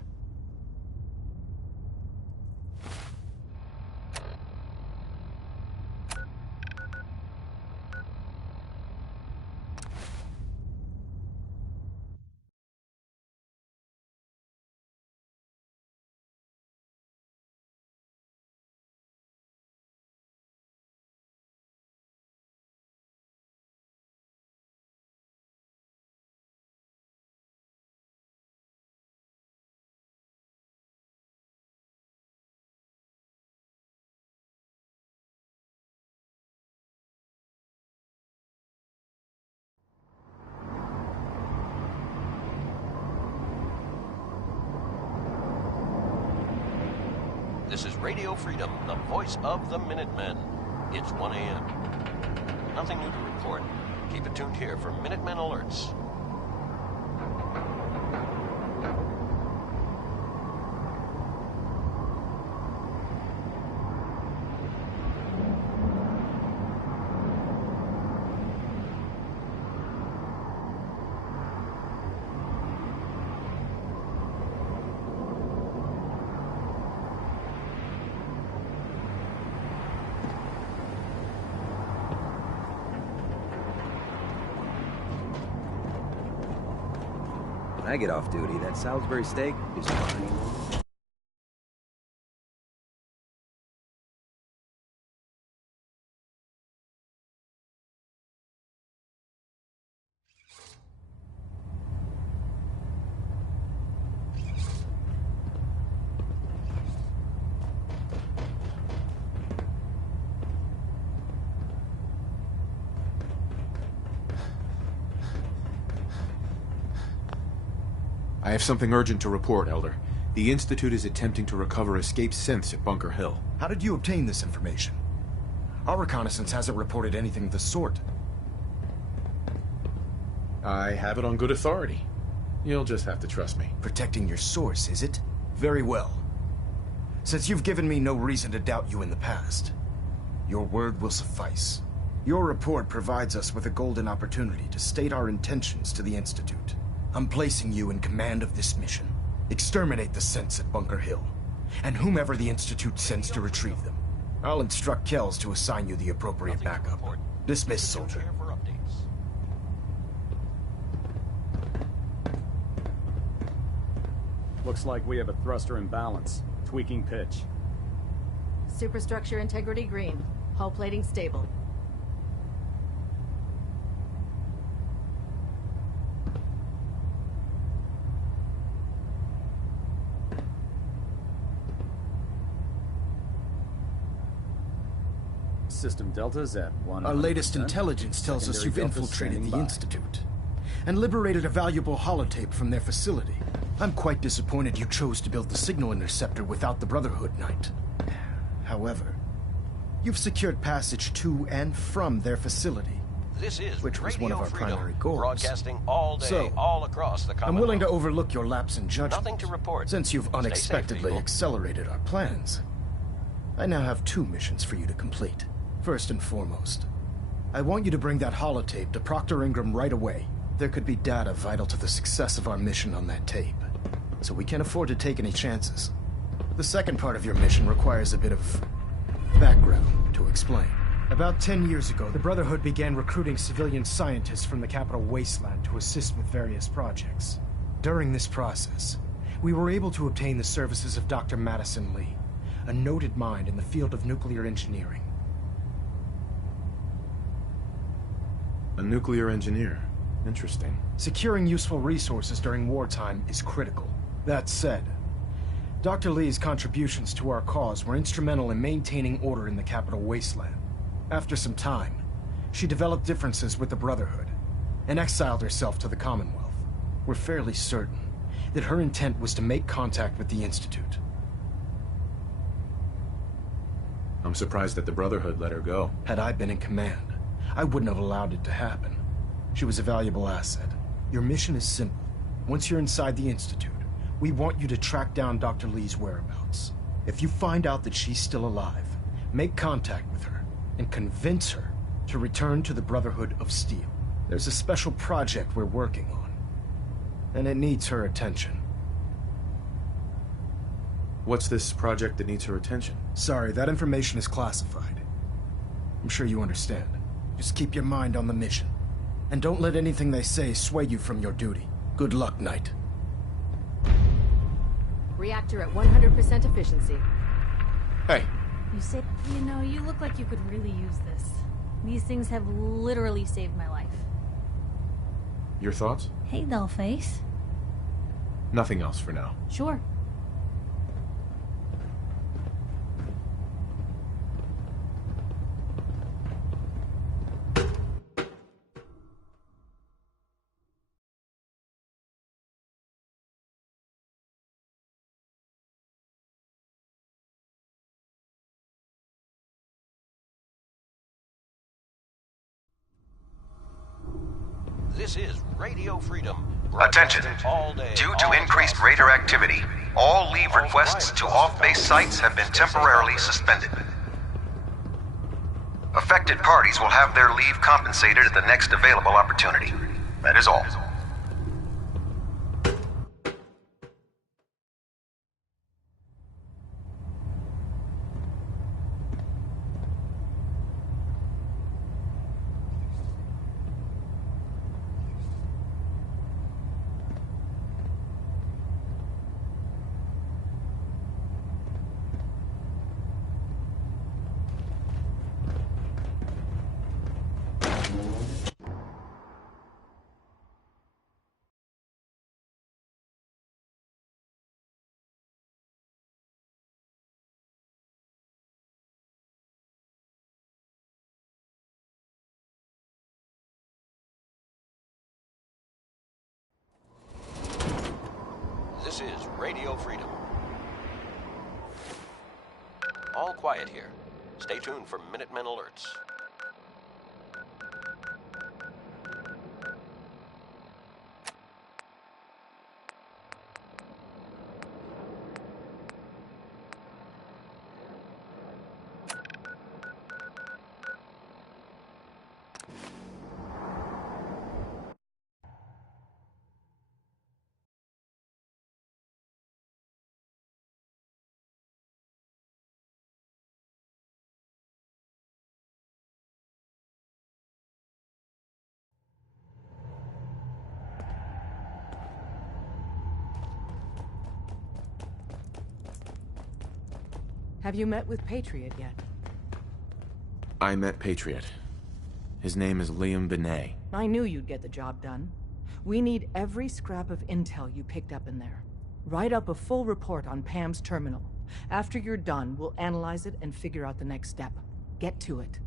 This is Radio Freedom, the voice of the Minutemen. It's 1 a.m. Nothing new to report. Keep it tuned here for Minutemen alerts. When I get off duty, that Salisbury steak is mine. I have something urgent to report, Elder. The Institute is attempting to recover escaped synths at Bunker Hill. How did you obtain this information? Our reconnaissance hasn't reported anything of the sort. I have it on good authority. You'll just have to trust me. Protecting your source, is it? Very well. Since you've given me no reason to doubt you in the past, your word will suffice. Your report provides us with a golden opportunity to state our intentions to the Institute. I'm placing you in command of this mission. Exterminate the synths at Bunker Hill, and whomever the Institute sends to retrieve them. I'll instruct Kells to assign you the appropriate backup. Dismiss, soldier. Looks like we have a thruster imbalance. Tweaking pitch. Superstructure integrity green. Hull plating stable. System Delta's at 100%. Our latest intelligence tells us you've infiltrated the Institute and liberated a valuable holotape from their facility. I'm quite disappointed you chose to build the signal interceptor without the Brotherhood, Knight. However, you've secured passage to and from their facility, This is which was one of our Freedom, primary goals. broadcasting all day, all across the I'm Commonwealth. willing to overlook your lapse in judgment. Nothing to report. Since you've Stay safe, unexpectedly people. accelerated our plans, I now have 2 missions for you to complete. First and foremost, I want you to bring that holotape to Proctor Ingram right away. There could be data vital to the success of our mission on that tape, so we can't afford to take any chances. The second part of your mission requires a bit of background to explain. About 10 years ago, the Brotherhood began recruiting civilian scientists from the capital wasteland to assist with various projects. During this process, we were able to obtain the services of Dr. Madison Lee, a noted mind in the field of nuclear engineering. A nuclear engineer. Interesting. Securing useful resources during wartime is critical. That said, Dr. Lee's contributions to our cause were instrumental in maintaining order in the capital wasteland. After some time, she developed differences with the Brotherhood and exiled herself to the Commonwealth. We're fairly certain that her intent was to make contact with the Institute. I'm surprised that the Brotherhood let her go. Had I been in command, I wouldn't have allowed it to happen. She was a valuable asset. Your mission is simple. Once you're inside the Institute, we want you to track down Dr. Lee's whereabouts. If you find out that she's still alive, make contact with her and convince her to return to the Brotherhood of Steel. There's a special project we're working on, and it needs her attention. What's this project that needs her attention? Sorry, that information is classified. I'm sure you understand. Just keep your mind on the mission. And don't let anything they say sway you from your duty. Good luck, Knight. Reactor at 100% efficiency. Hey. You said, you know, you look like you could really use this. These things have literally saved my life. Your thoughts? Hey, dollface. Nothing else for now. Sure. This is Radio Freedom. Attention. All day, Due to all increased across. raider activity, all leave requests to off-base sites have been temporarily suspended. Affected parties will have their leave compensated at the next available opportunity. That is all. Radio Freedom. All quiet here. Stay tuned for Minutemen alerts. Have you met with Patriot yet? I met Patriot. His name is Liam Benet. I knew you'd get the job done. We need every scrap of intel you picked up in there. Write up a full report on Pam's terminal. After you're done, we'll analyze it and figure out the next step. Get to it.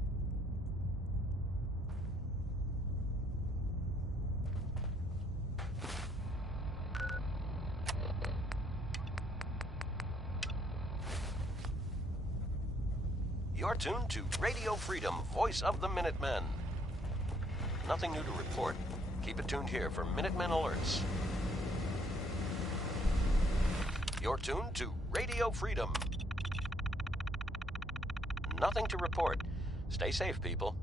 You're tuned to Radio Freedom, voice of the Minutemen. Nothing new to report. Keep it tuned here for Minutemen alerts. You're tuned to Radio Freedom. Nothing to report. Stay safe, people.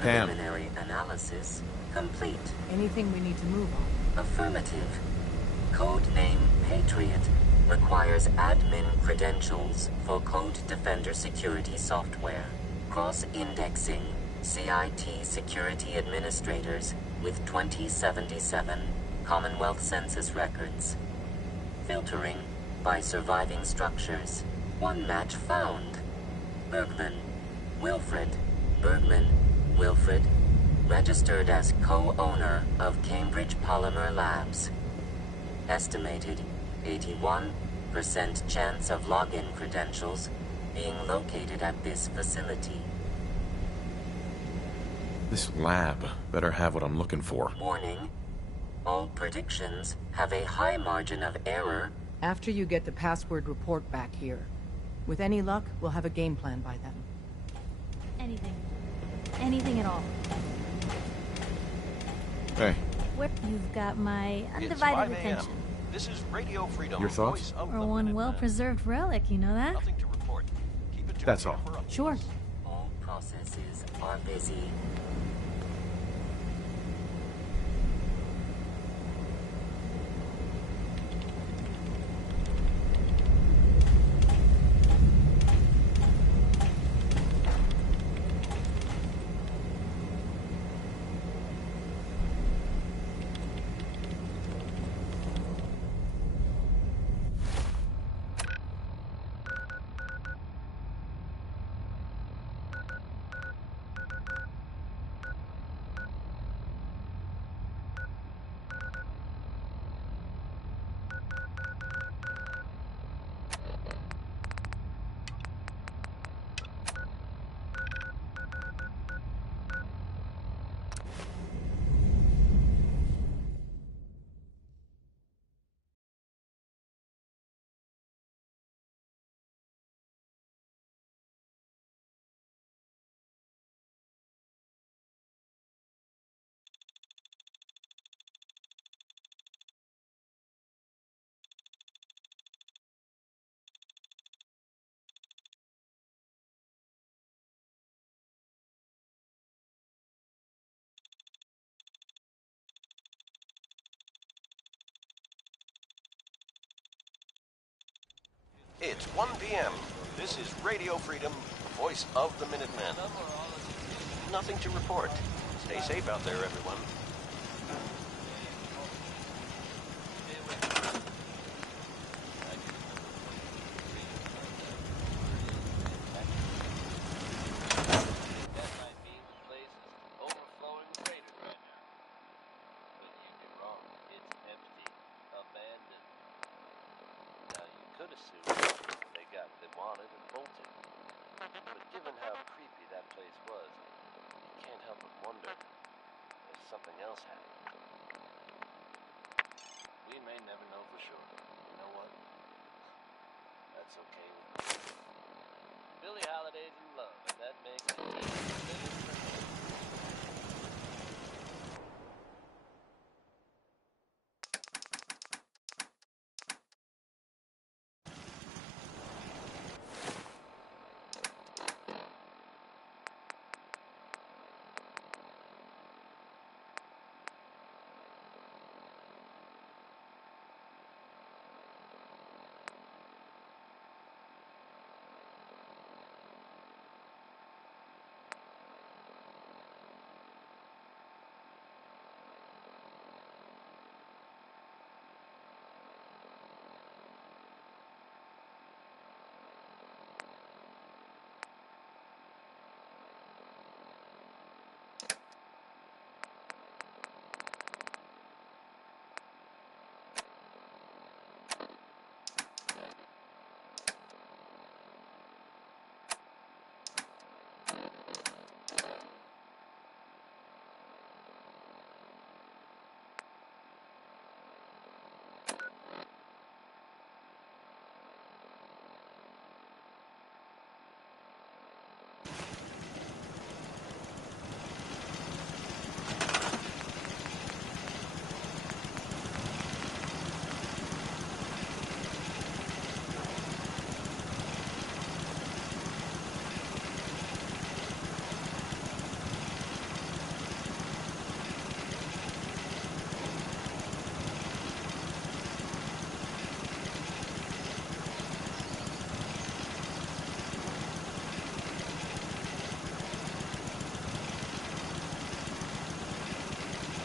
Pam. Preliminary analysis complete. Anything we need to move on? Affirmative. Codename Patriot requires admin credentials for Code Defender security software. Cross-indexing CIT security administrators with 2077 Commonwealth Census records. Filtering by surviving structures. One match found. Bergman, Wilfred. Bergman, Wilfred, registered as co-owner of Cambridge Polymer Labs. Estimated 81% chance of login credentials being located at this facility. This lab better have what I'm looking for. Warning, all predictions have a high margin of error. After you get the password report back here. With any luck, we'll have a game plan by then. Anything. Anything at all. Hey. Where you've got my It's undivided 5 a.m. attention. This is Radio Freedom, Your thoughts? voice of Or the one Minutemen. well-preserved relic, you know that? Nothing to report. Keep it tuned That's here all. for updates. Sure. All processes are busy. It's 1 p.m. This is Radio Freedom, voice of the Minutemen. Nothing to report. Stay safe out there, everyone. for sure. You know what? That's okay with me. Billie Holiday's in love, and that makes it easy living for him.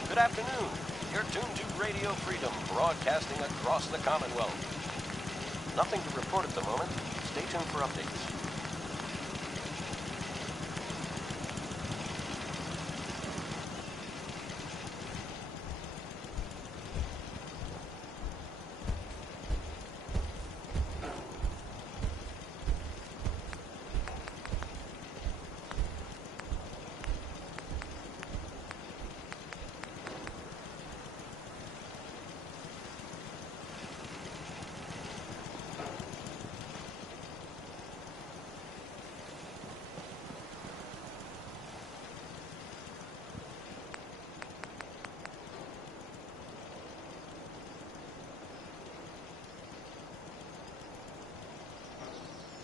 Good afternoon. You're tuned to Radio Freedom, broadcasting across the Commonwealth. Nothing to report at the moment. Stay tuned for updates.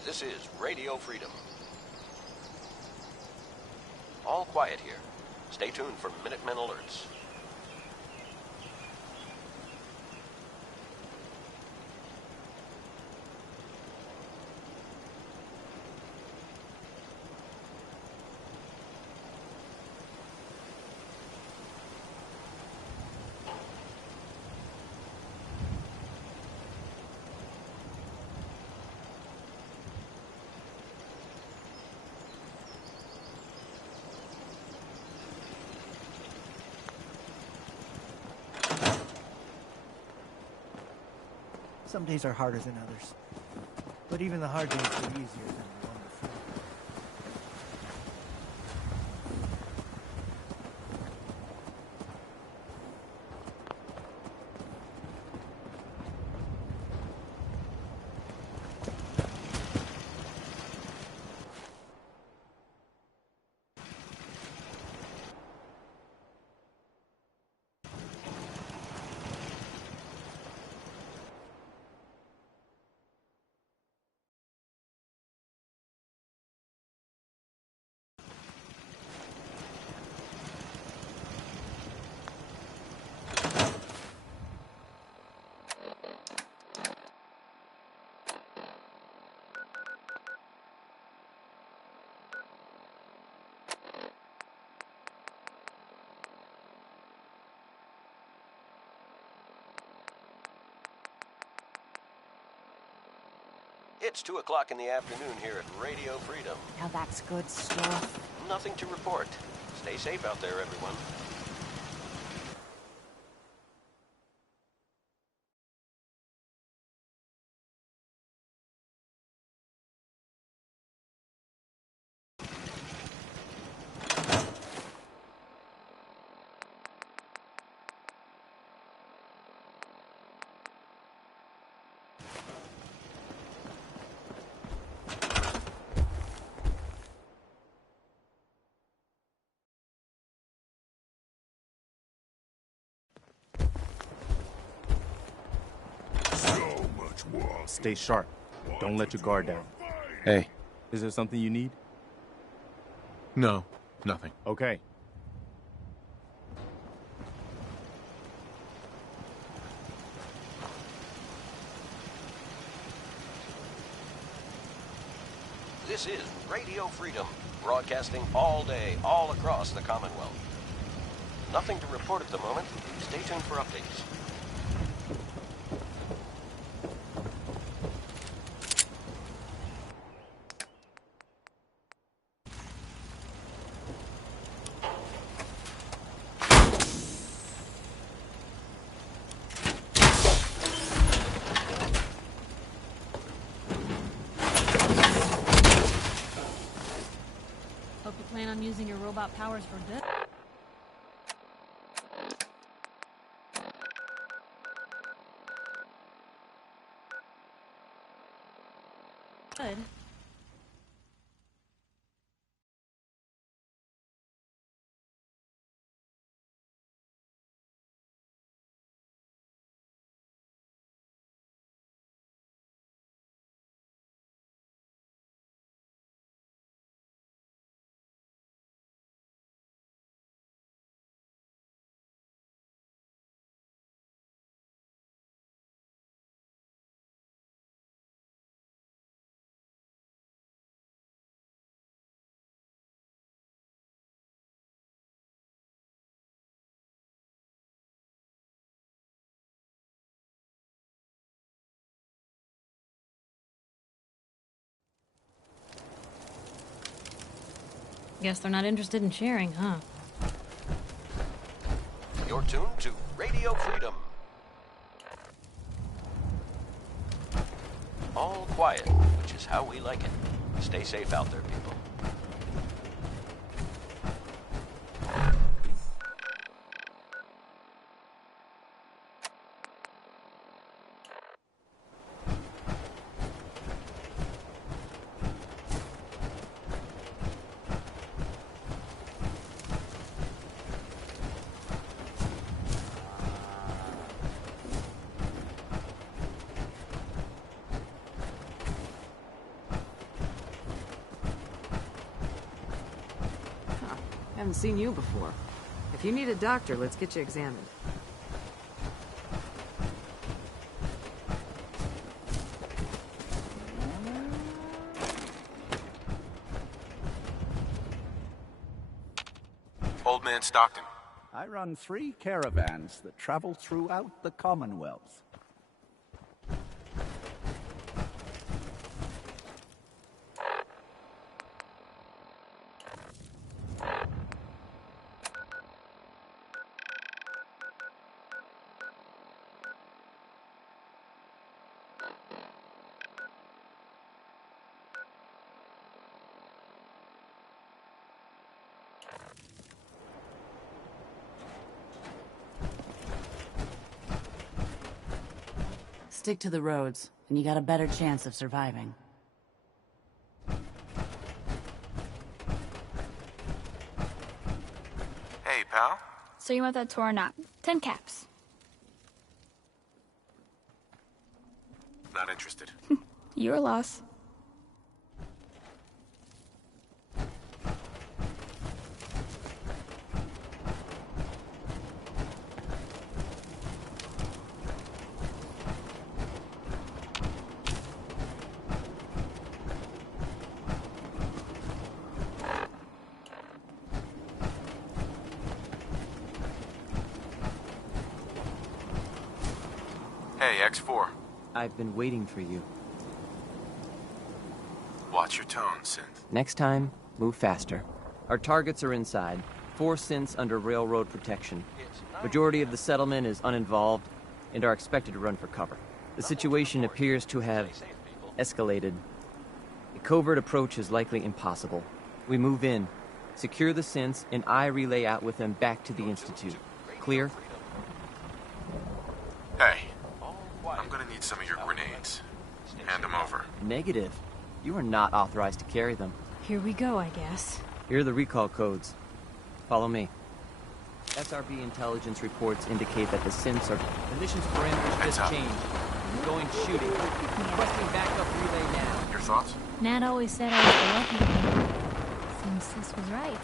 This is Radio Freedom. All quiet here. Stay tuned for Minutemen alerts. Some days are harder than others. But even the hard days are easier than the one before. It's 2 o'clock in the afternoon here at Radio Freedom. Now that's good stuff. Nothing to report. Stay safe out there, everyone. Stay sharp. Don't let your guard down. Hey. Is there something you need? No, nothing. Okay. This is Radio Freedom, broadcasting all day, all across the Commonwealth. Nothing to report at the moment. Stay tuned for updates. Hope you plan on using your robot powers for good. Good. Guess they're not interested in sharing, huh? You're tuned to Radio Freedom. All quiet, which is how we like it. Stay safe out there, people. Haven't seen you before. If you need a doctor, let's get you examined. Old Man Stockton. I run 3 caravans that travel throughout the Commonwealth. Stick to the roads, and you got a better chance of surviving. Hey, pal. So you want that tour or not? 10 caps. Not interested. Your loss. Hey, X4. I've been waiting for you. Watch your tone, Synth. Next time, move faster. Our targets are inside. 4 synths under railroad protection. Majority of the settlement is uninvolved and are expected to run for cover. The situation appears to have escalated. A covert approach is likely impossible. We move in, secure the synths, and I relay out with them back to the Institute. Clear? Hey. I'm gonna need some of your grenades. Hand them over. Negative. You are not authorized to carry them. Here we go, I guess. Here are the recall codes. Follow me. SRB intelligence reports indicate that the synths are... The mission's parameters just changed. going shooting. Requesting backup relay now. Your thoughts? Nat always said I was the lucky one. Seems Sis was right.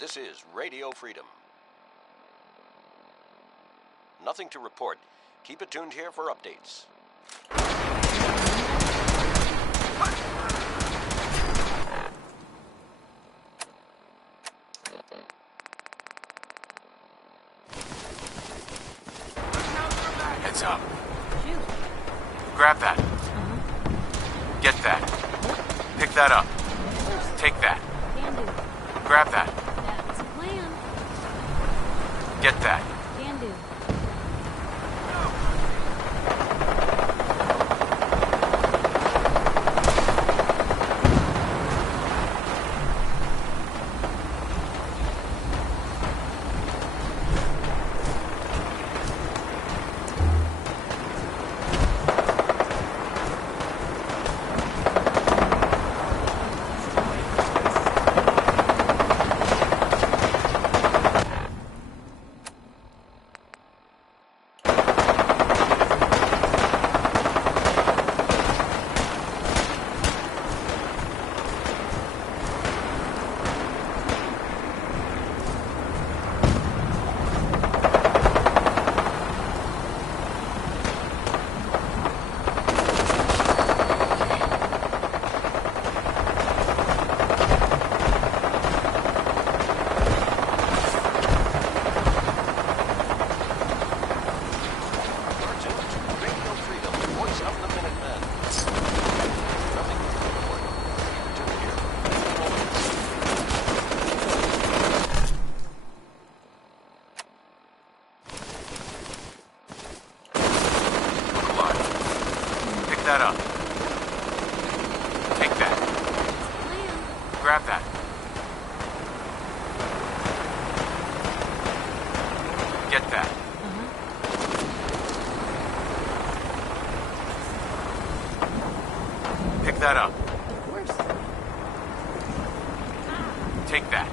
This is Radio Freedom. Nothing to report. Keep it tuned here for updates. Heads up. Grab that. Get that. Pick that up. Take that. Grab that. That's a plan. Get that. Can do. grab that. Get that. Pick that up. Of course. Take that.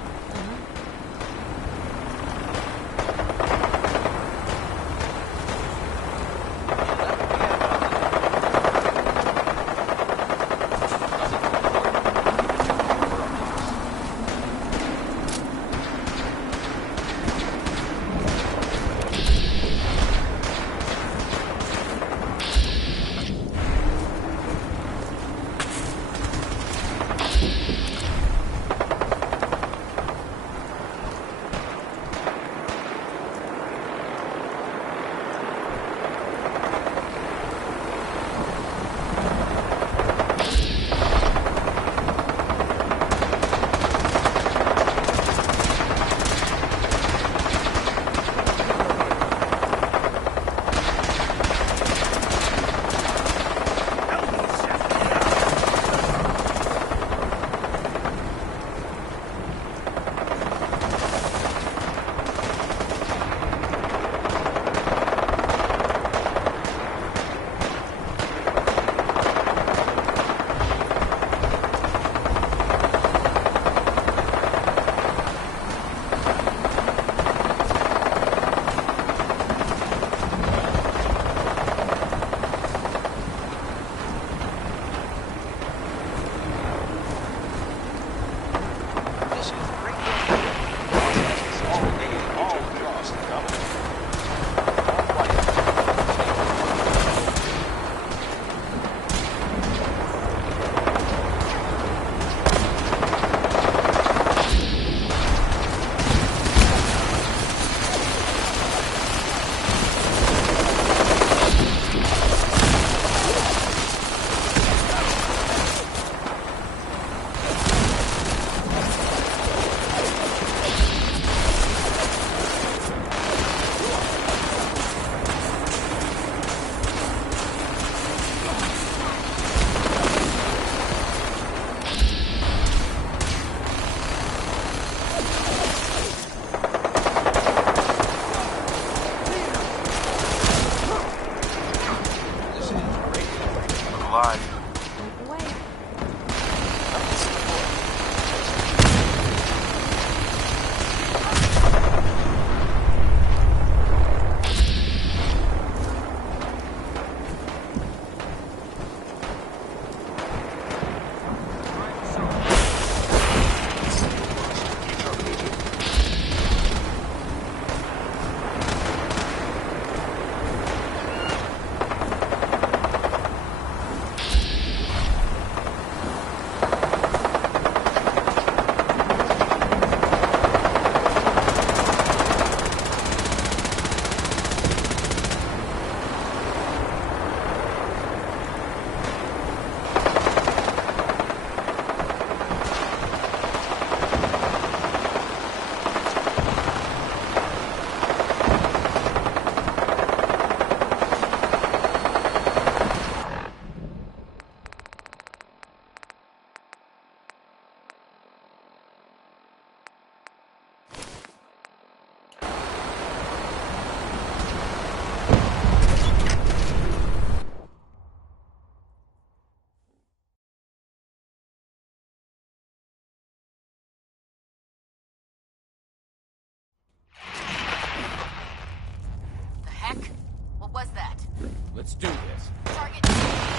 Let's do this. Target.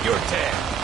You're dead.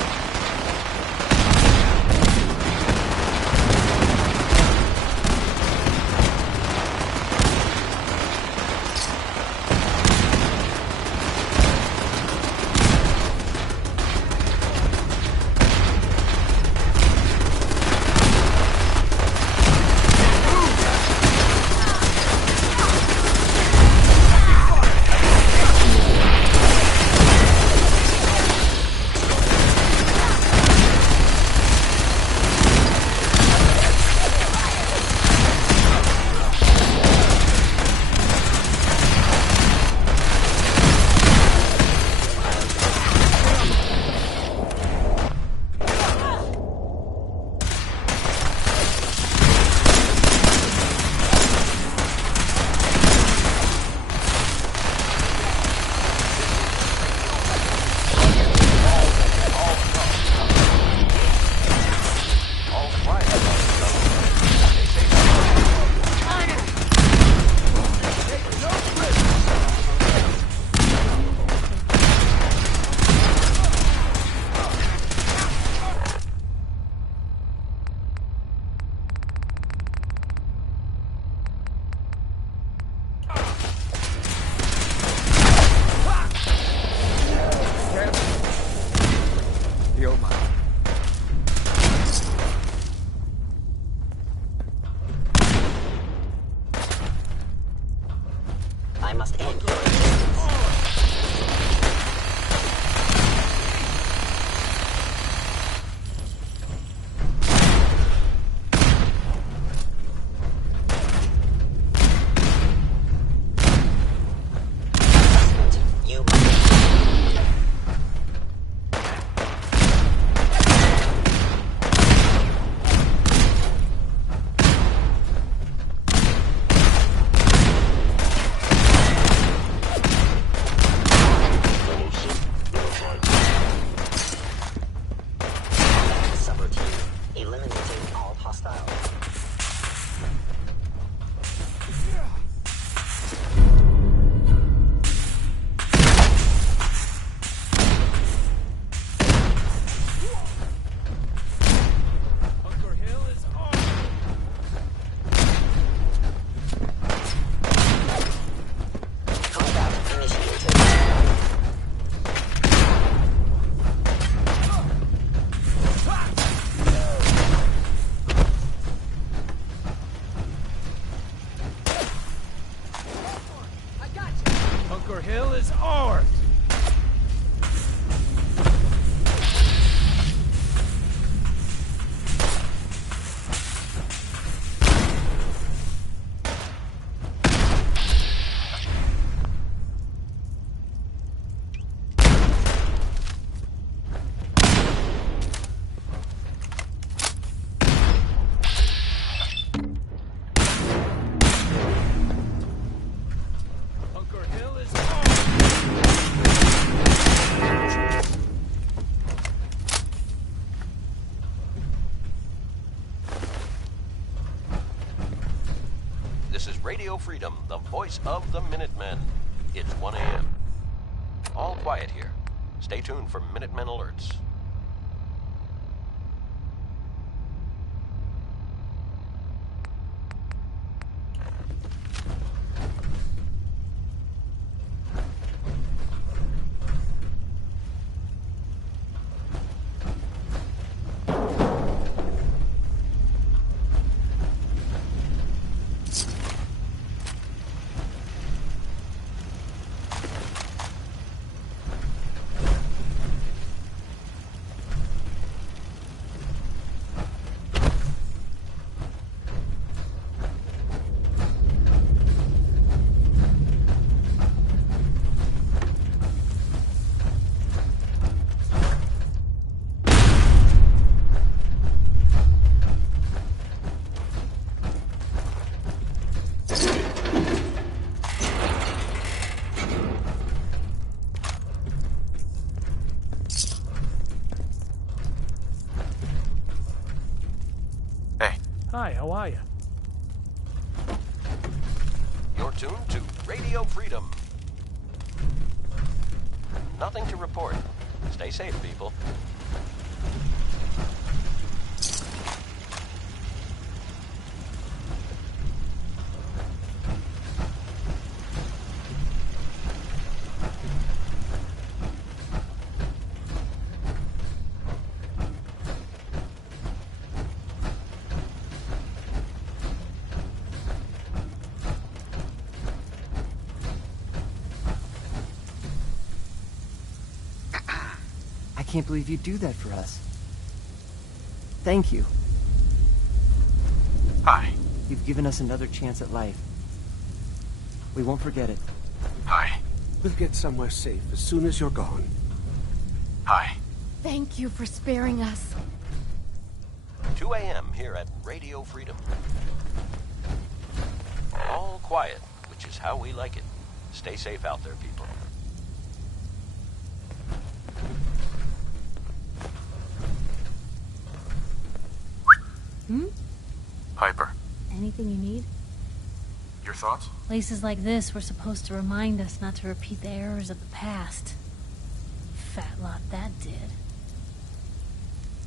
your mind. I must end your This is Radio Freedom, the voice of the Minutemen. It's 1 a.m. All quiet here. Stay tuned for Minutemen alerts. Hi, how are you? You're tuned to Radio Freedom. Nothing to report. Stay safe, people. I can't believe you'd do that for us. Thank you. Hi. You've given us another chance at life. We won't forget it. Hi. We'll get somewhere safe as soon as you're gone. Hi. Thank you for sparing us. 2 a.m. here at Radio Freedom. All quiet, which is how we like it. Stay safe out there, people. Piper. Anything you need? Your thoughts? Places like this were supposed to remind us not to repeat the errors of the past. Fat lot that did.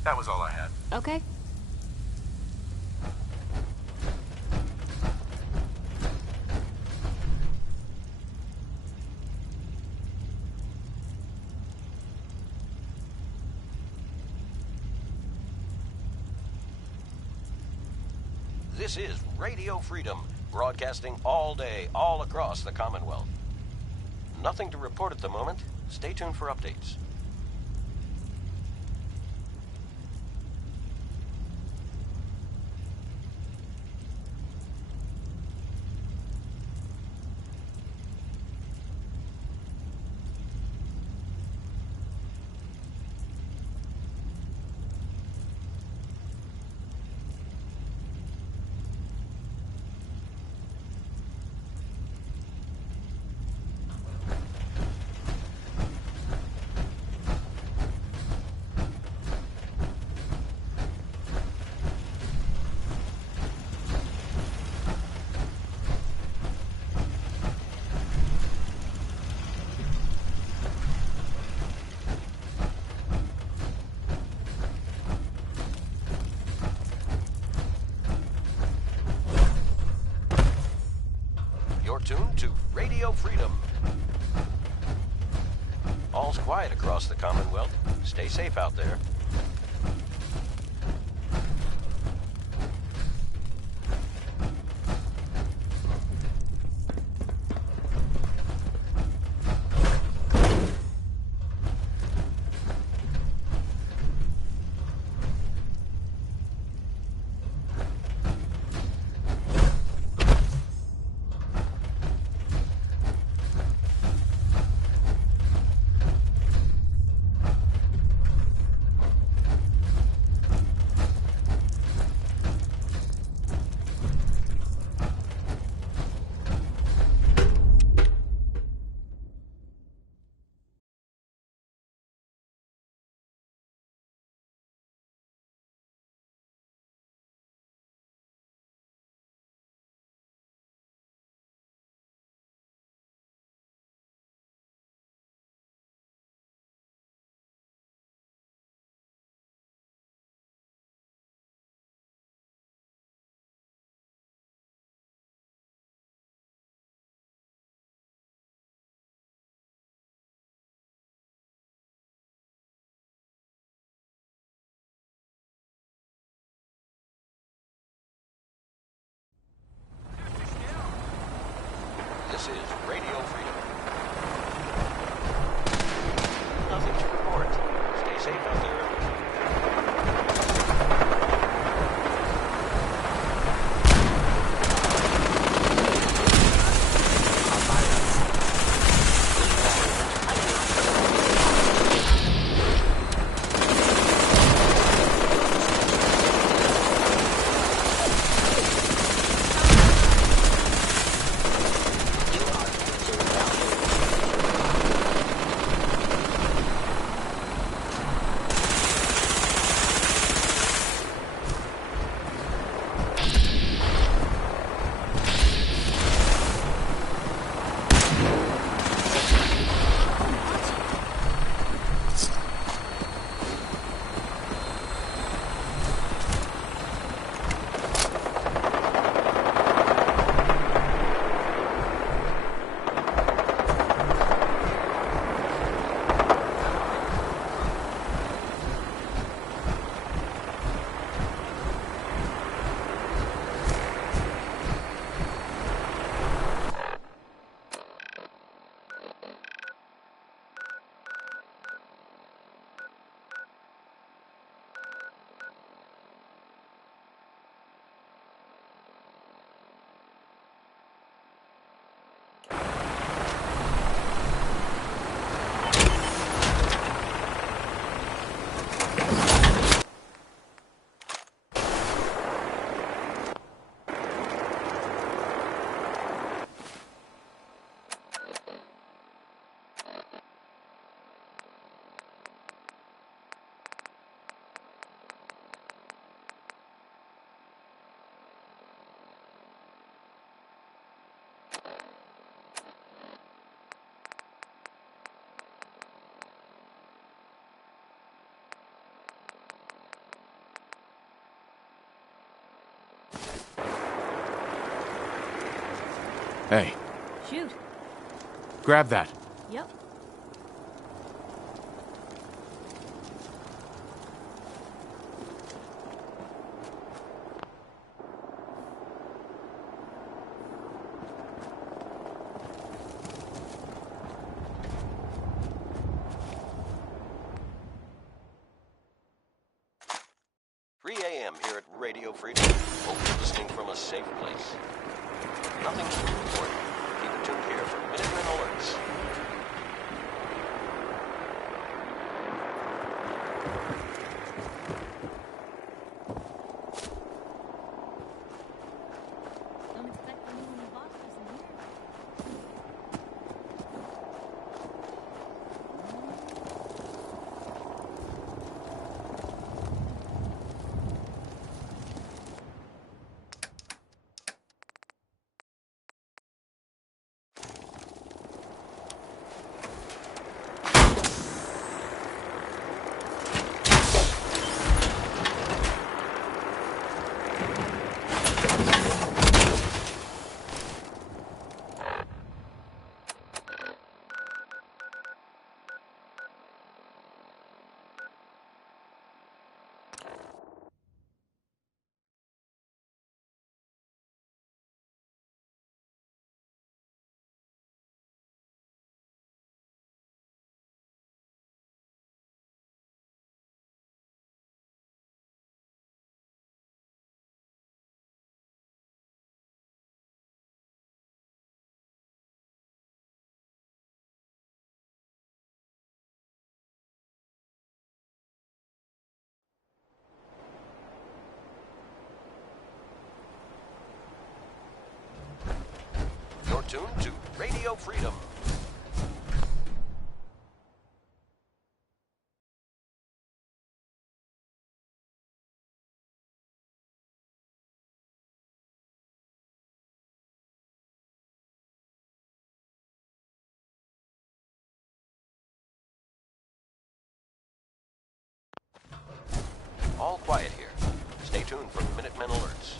That was all I had. Okay. This is Radio Freedom, broadcasting all day, all across the Commonwealth. Nothing to report at the moment. Stay tuned for updates. You're tuned to Radio Freedom. All's quiet across the Commonwealth. Stay safe out there. This is Radio Freedom. Nothing to report. Stay safe out there. Hey. Shoot. Grab that. Yep. a.m. here at Radio Freedom. Hope you're listening from a safe place. Nothing to report. Keep it tuned here for Minutemen Alerts. Don't expect anyone to boss us in here. You're tuned to Radio Freedom. All quiet here. Stay tuned for Minutemen Alerts.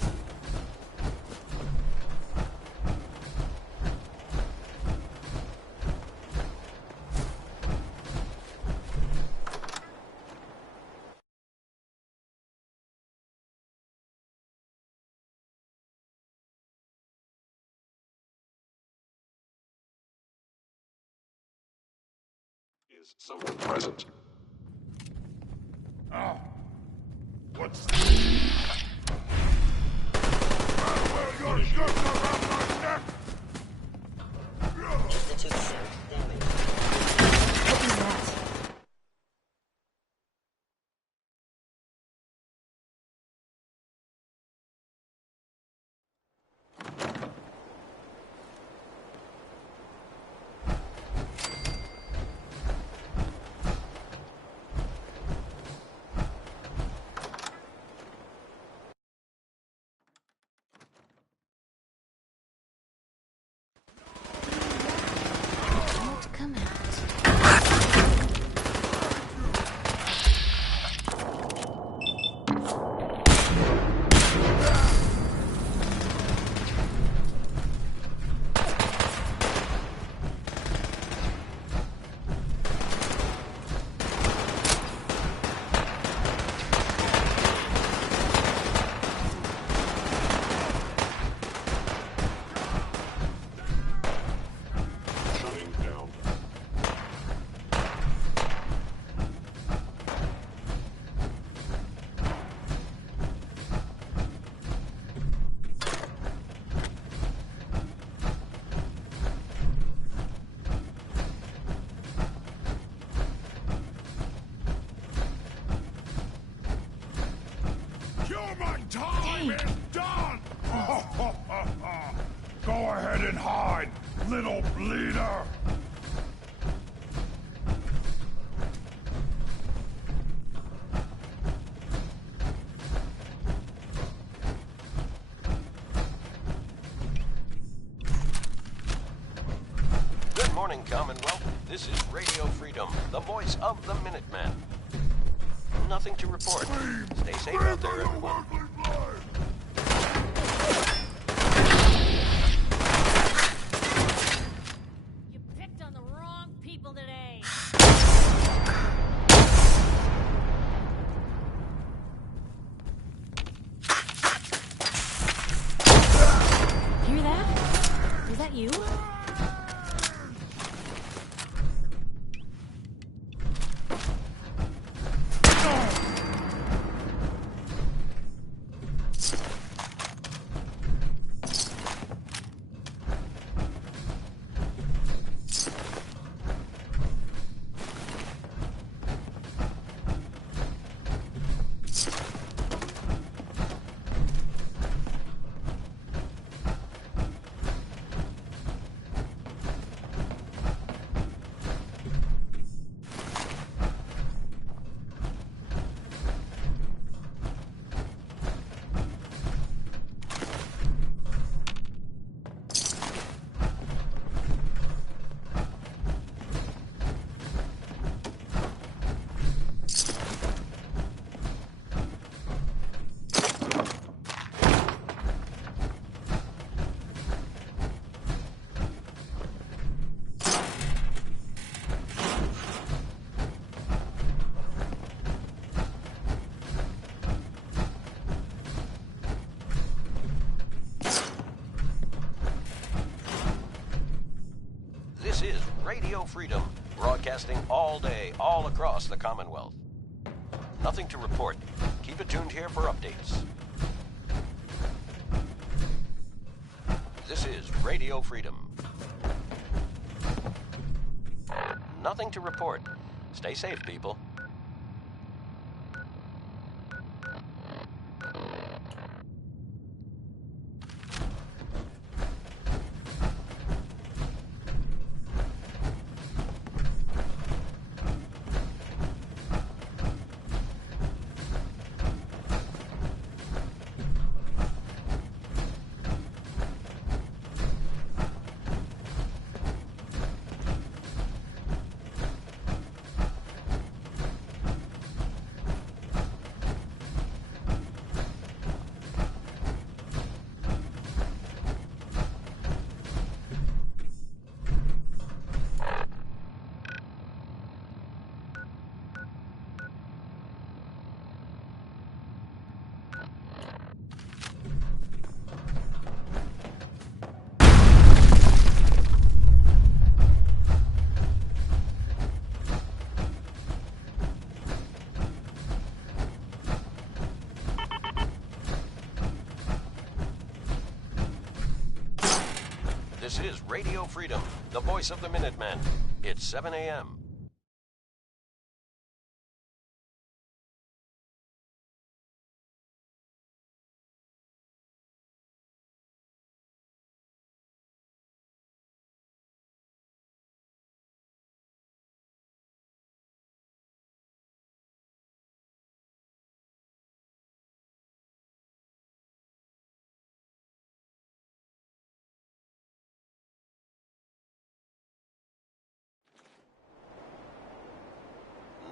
Is someone present? Oh. What's well, your shirt's around my neck! Institute synth damage. What is that? Won't come out. Shutting down. Your time is done! Go ahead and hide, little bleeder! Good morning, Commonwealth. This is Radio Freedom, the voice of the Minutemen. Nothing to report. Stay safe out there, everyone. You picked on the wrong people today. Hear that? Was that you? Radio Freedom, broadcasting all day, all across the Commonwealth. Nothing to report. Keep it tuned here for updates. This is Radio Freedom. Nothing to report. Stay safe, people. This is Radio Freedom, the voice of the Minutemen. It's 7 a.m.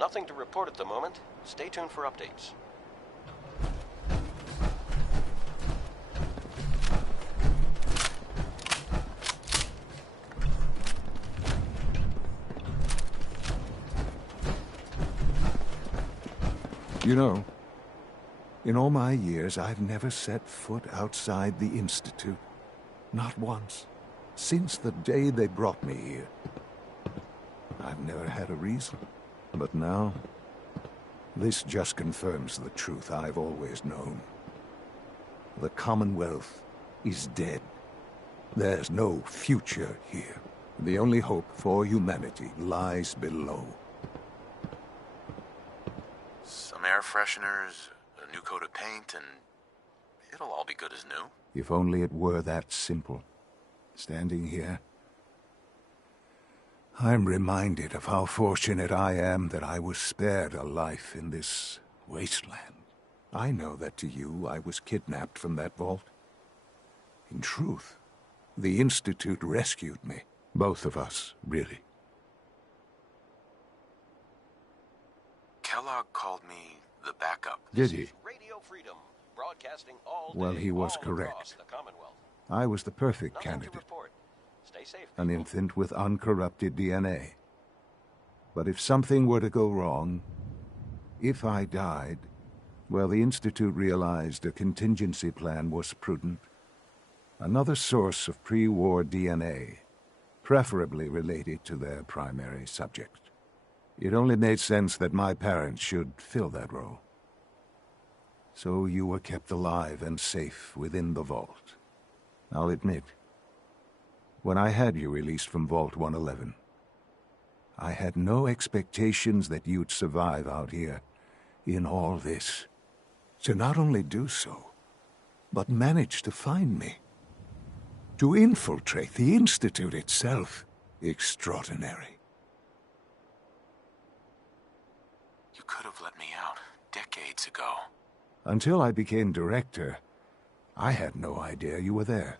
Nothing to report at the moment. Stay tuned for updates. You know, in all my years, I've never set foot outside the Institute. Not once. Since the day they brought me here. I've never had a reason. But now, this just confirms the truth I've always known. The Commonwealth is dead. There's no future here. The only hope for humanity lies below. Some air fresheners, a new coat of paint, and it'll all be good as new. If only it were that simple. Standing here, I'm reminded of how fortunate I am that I was spared a life in this wasteland. I know that to you, I was kidnapped from that vault. In truth, the Institute rescued me. Both of us, really. Kellogg called me the backup. Did he? Radio Freedom, broadcasting all day, Well, he was all correct. across the Commonwealth. I was the perfect Nothing to candidate. report. Stay safe. An infant with uncorrupted DNA. But if something were to go wrong, if I died, well, the Institute realized a contingency plan was prudent. Another source of pre-war DNA, preferably related to their primary subject. It only made sense that my parents should fill that role. So you were kept alive and safe within the vault. I'll admit, when I had you released from Vault 111, I had no expectations that you'd survive out here in all this. To not only do so, but manage to find me. To infiltrate the Institute itself. Extraordinary. You could have let me out decades ago. Until I became director, I had no idea you were there.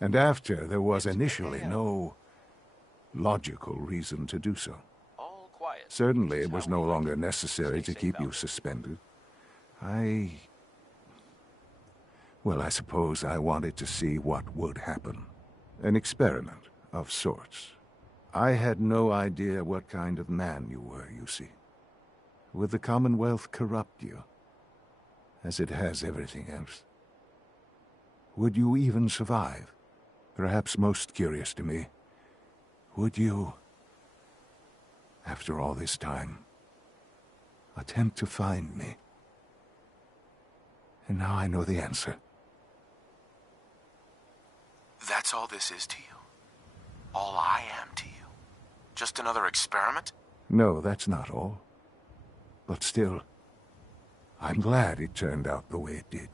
And after, there was initially no logical reason to do so. Certainly, it was no longer necessary to keep you suspended. Well, I suppose I wanted to see what would happen. An experiment of sorts. I had no idea what kind of man you were, you see. Would the Commonwealth corrupt you, as it has everything else? Would you even survive? Perhaps most curious to me, would you after all this time. Attempt to find me. And now I know the answer. That's all this is to you? All I am to you? Just another experiment? No, that's not all. But still, I'm glad it turned out the way it did.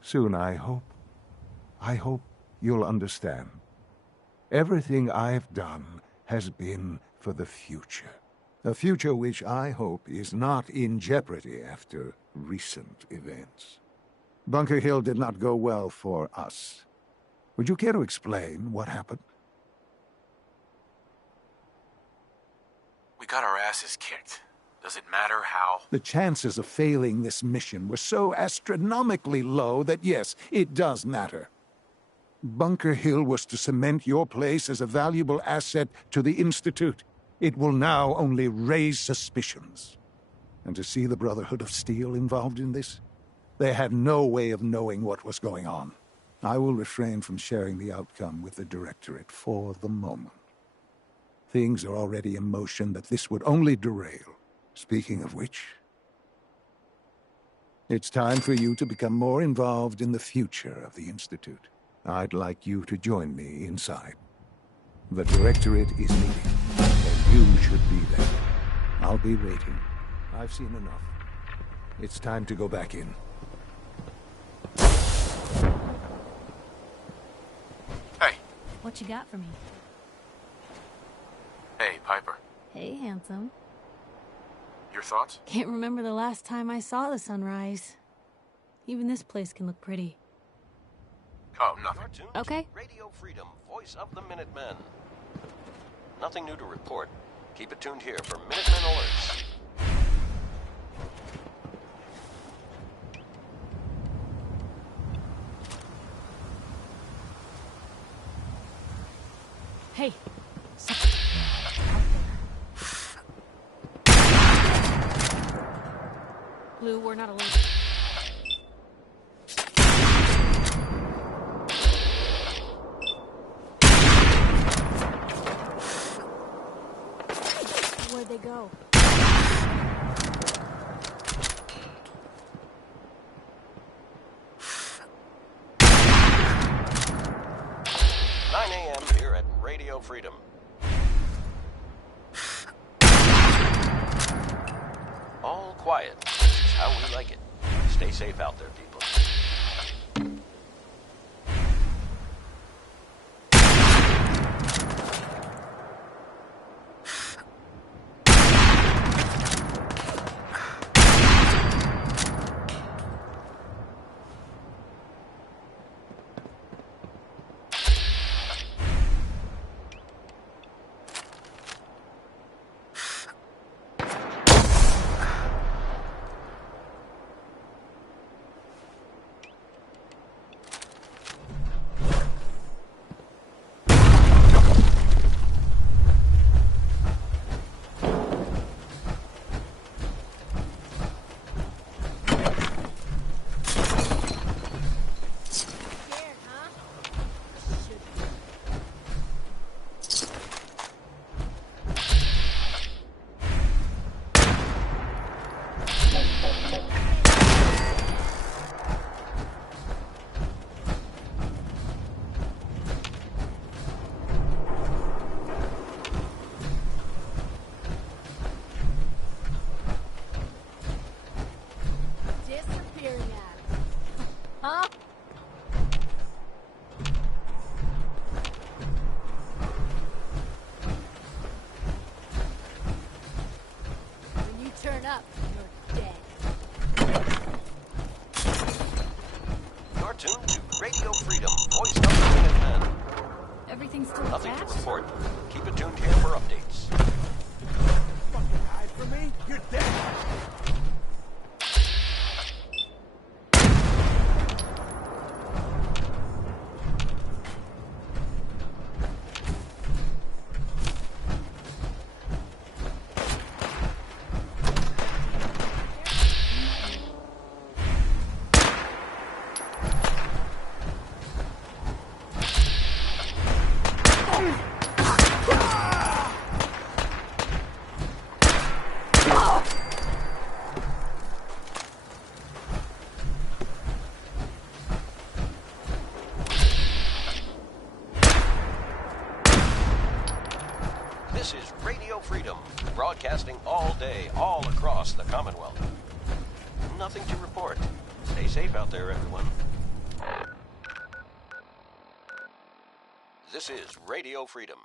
Soon, I hope you'll understand. Everything I've done has been for the future. A future which I hope is not in jeopardy after recent events. Bunker Hill did not go well for us. Would you care to explain what happened? We got our asses kicked. Does it matter how? The chances of failing this mission were so astronomically low that yes, it does matter. Bunker Hill was to cement your place as a valuable asset to the Institute. It will now only raise suspicions. And to see the Brotherhood of Steel involved in this? They had no way of knowing what was going on. I will refrain from sharing the outcome with the Directorate for the moment. Things are already in motion that this would only derail. Speaking of which, it's time for you to become more involved in the future of the Institute. I'd like you to join me inside. The Directorate is meeting, and you should be there. I'll be waiting. I've seen enough. It's time to go back in. Hey. What you got for me? Hey, Piper. Hey, handsome. Your thoughts? Can't remember the last time I saw the sunrise. Even this place can look pretty. Oh, nothing. Okay. Radio Freedom, voice of the Minutemen. Nothing new to report. Keep it tuned here for Minutemen alerts. Hey. Blue, we're not alone. Where'd they go? 9 a.m. here at Radio Freedom. All quiet. This is how we like it. Stay safe out there, people. Tuned to Radio Freedom, voice of the Minutemen. Everything's still Nothing attached? to report. Keep it tuned here for updates. Fucking hide from me? You're dead. nothing to report. Stay safe out there, everyone. This is Radio Freedom.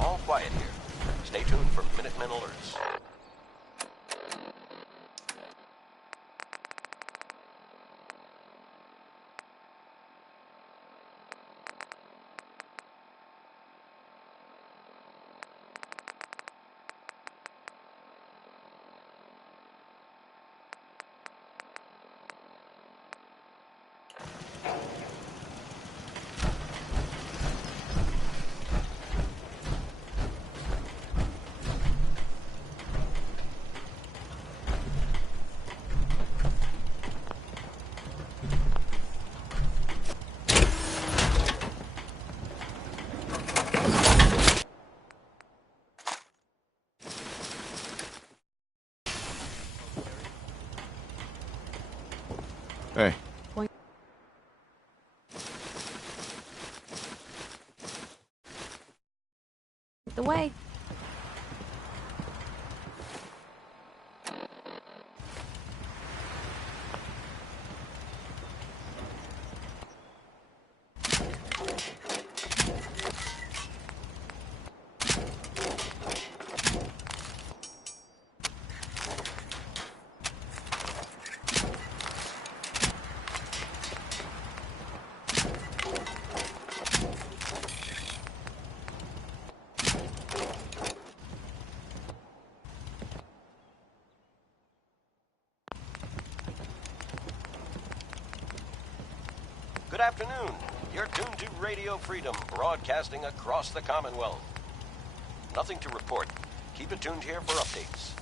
All quiet here. Stay tuned for Minutemen alerts. Hey. The way. Good afternoon. You're tuned to Radio Freedom, broadcasting across the Commonwealth. Nothing to report. Keep it tuned here for updates.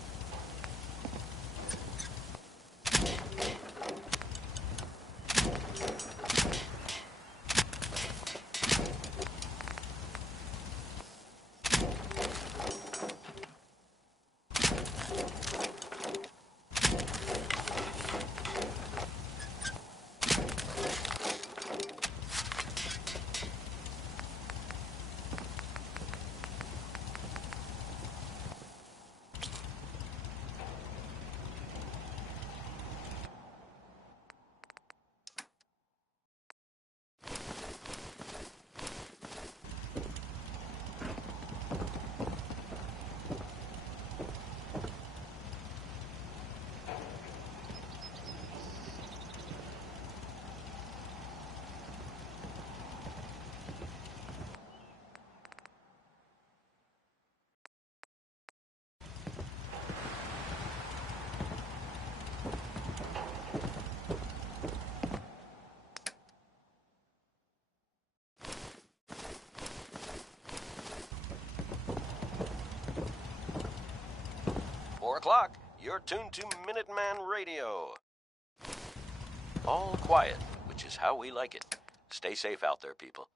O'clock, you're tuned to Minuteman Radio. All quiet, which is how we like it. Stay safe out there, people.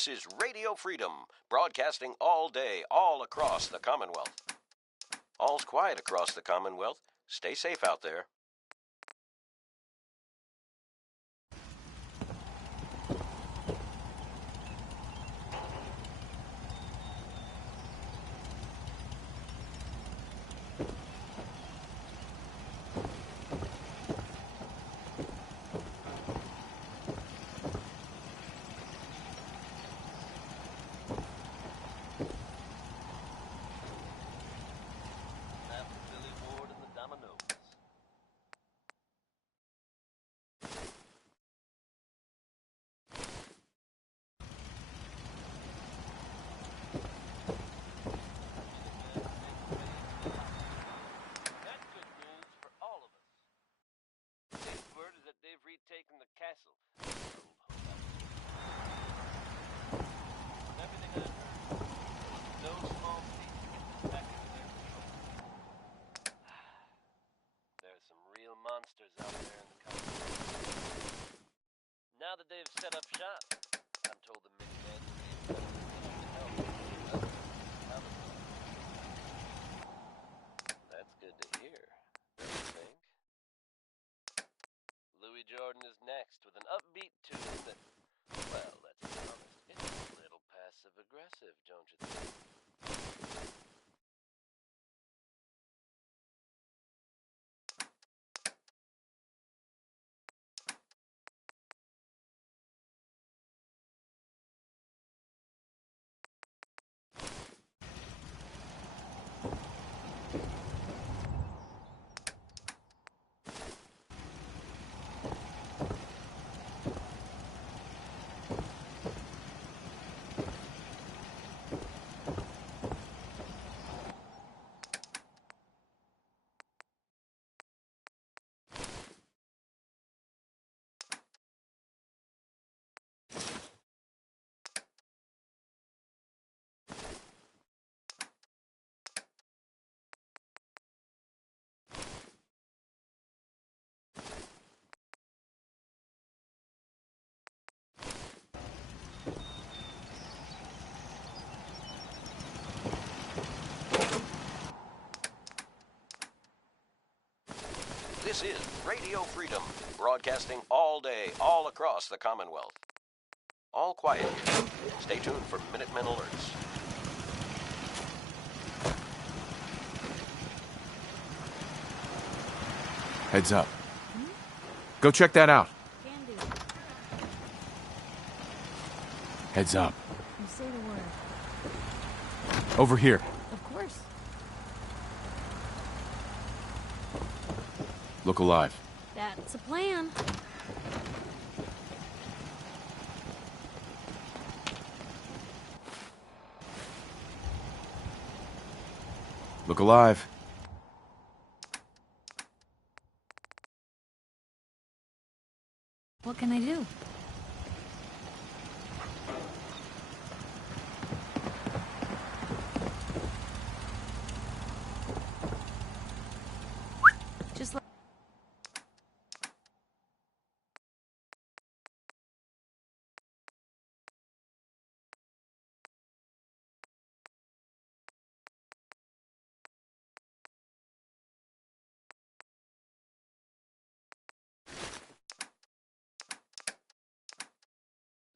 This is Radio Freedom, broadcasting all day, all across the Commonwealth. All's quiet across the Commonwealth. Stay safe out there. Retaken the castle. From everything I heard, no small feat to get this back into their control. There's some real monsters out there in the country. Now that they've set up shop, I'm told the Minutemen will be help. That's good to hear, don't you think? Louis Jordan is next with an upbeat tune that, well, let's be honest, it's a little passive-aggressive, don't you think? This is Radio Freedom, broadcasting all day, all across the Commonwealth. All quiet here. Stay tuned for Minutemen alerts. Heads up. Go check that out. Can do. Heads up. You say the word. Over here. Of course. Look alive. That's a plan. Look alive. What can I do? Just like...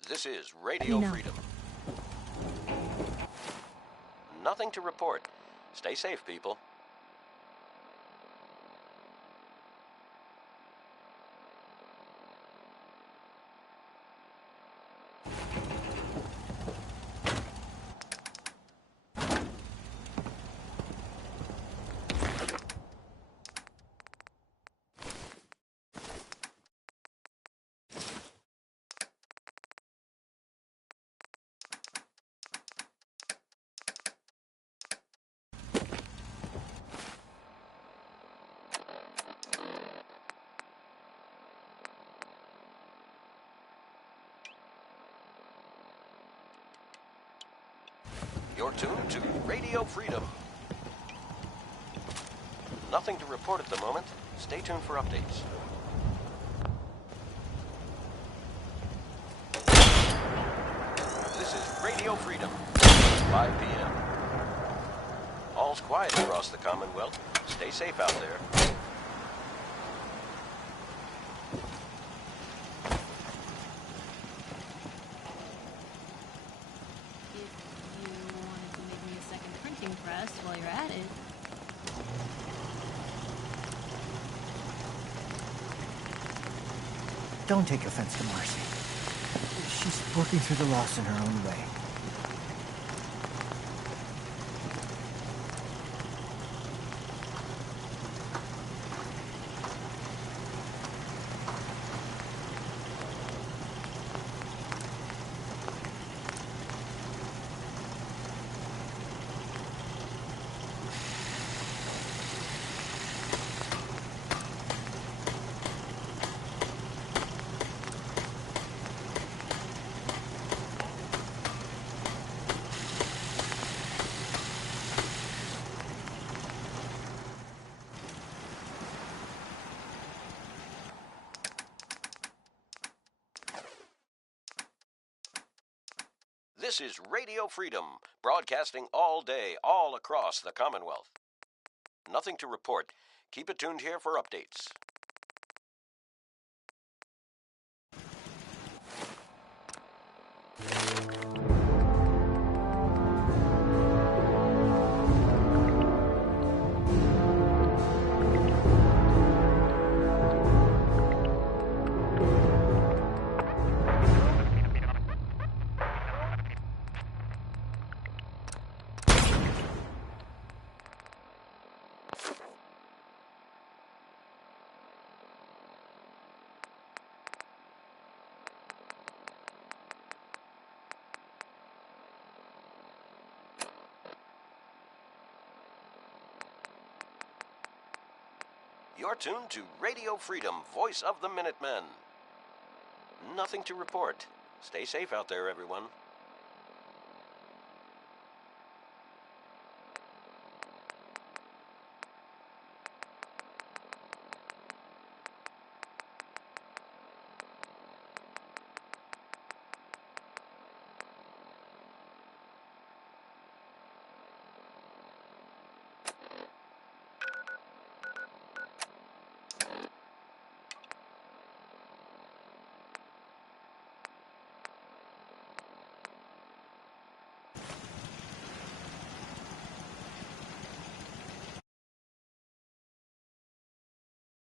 This is Radio Freedom. Nothing to report. Stay safe, people. You're tuned to Radio Freedom. Nothing to report at the moment. Stay tuned for updates. This is Radio Freedom, 5 p.m. All's quiet across the Commonwealth. Stay safe out there. Press while you're at it. Don't take offense to Marcy. She's working through the loss in her own way. This is Radio Freedom, broadcasting all day, all across the Commonwealth. Nothing to report. Keep it tuned here for updates. You're tuned to Radio Freedom, voice of the Minutemen. Nothing to report. Stay safe out there, everyone.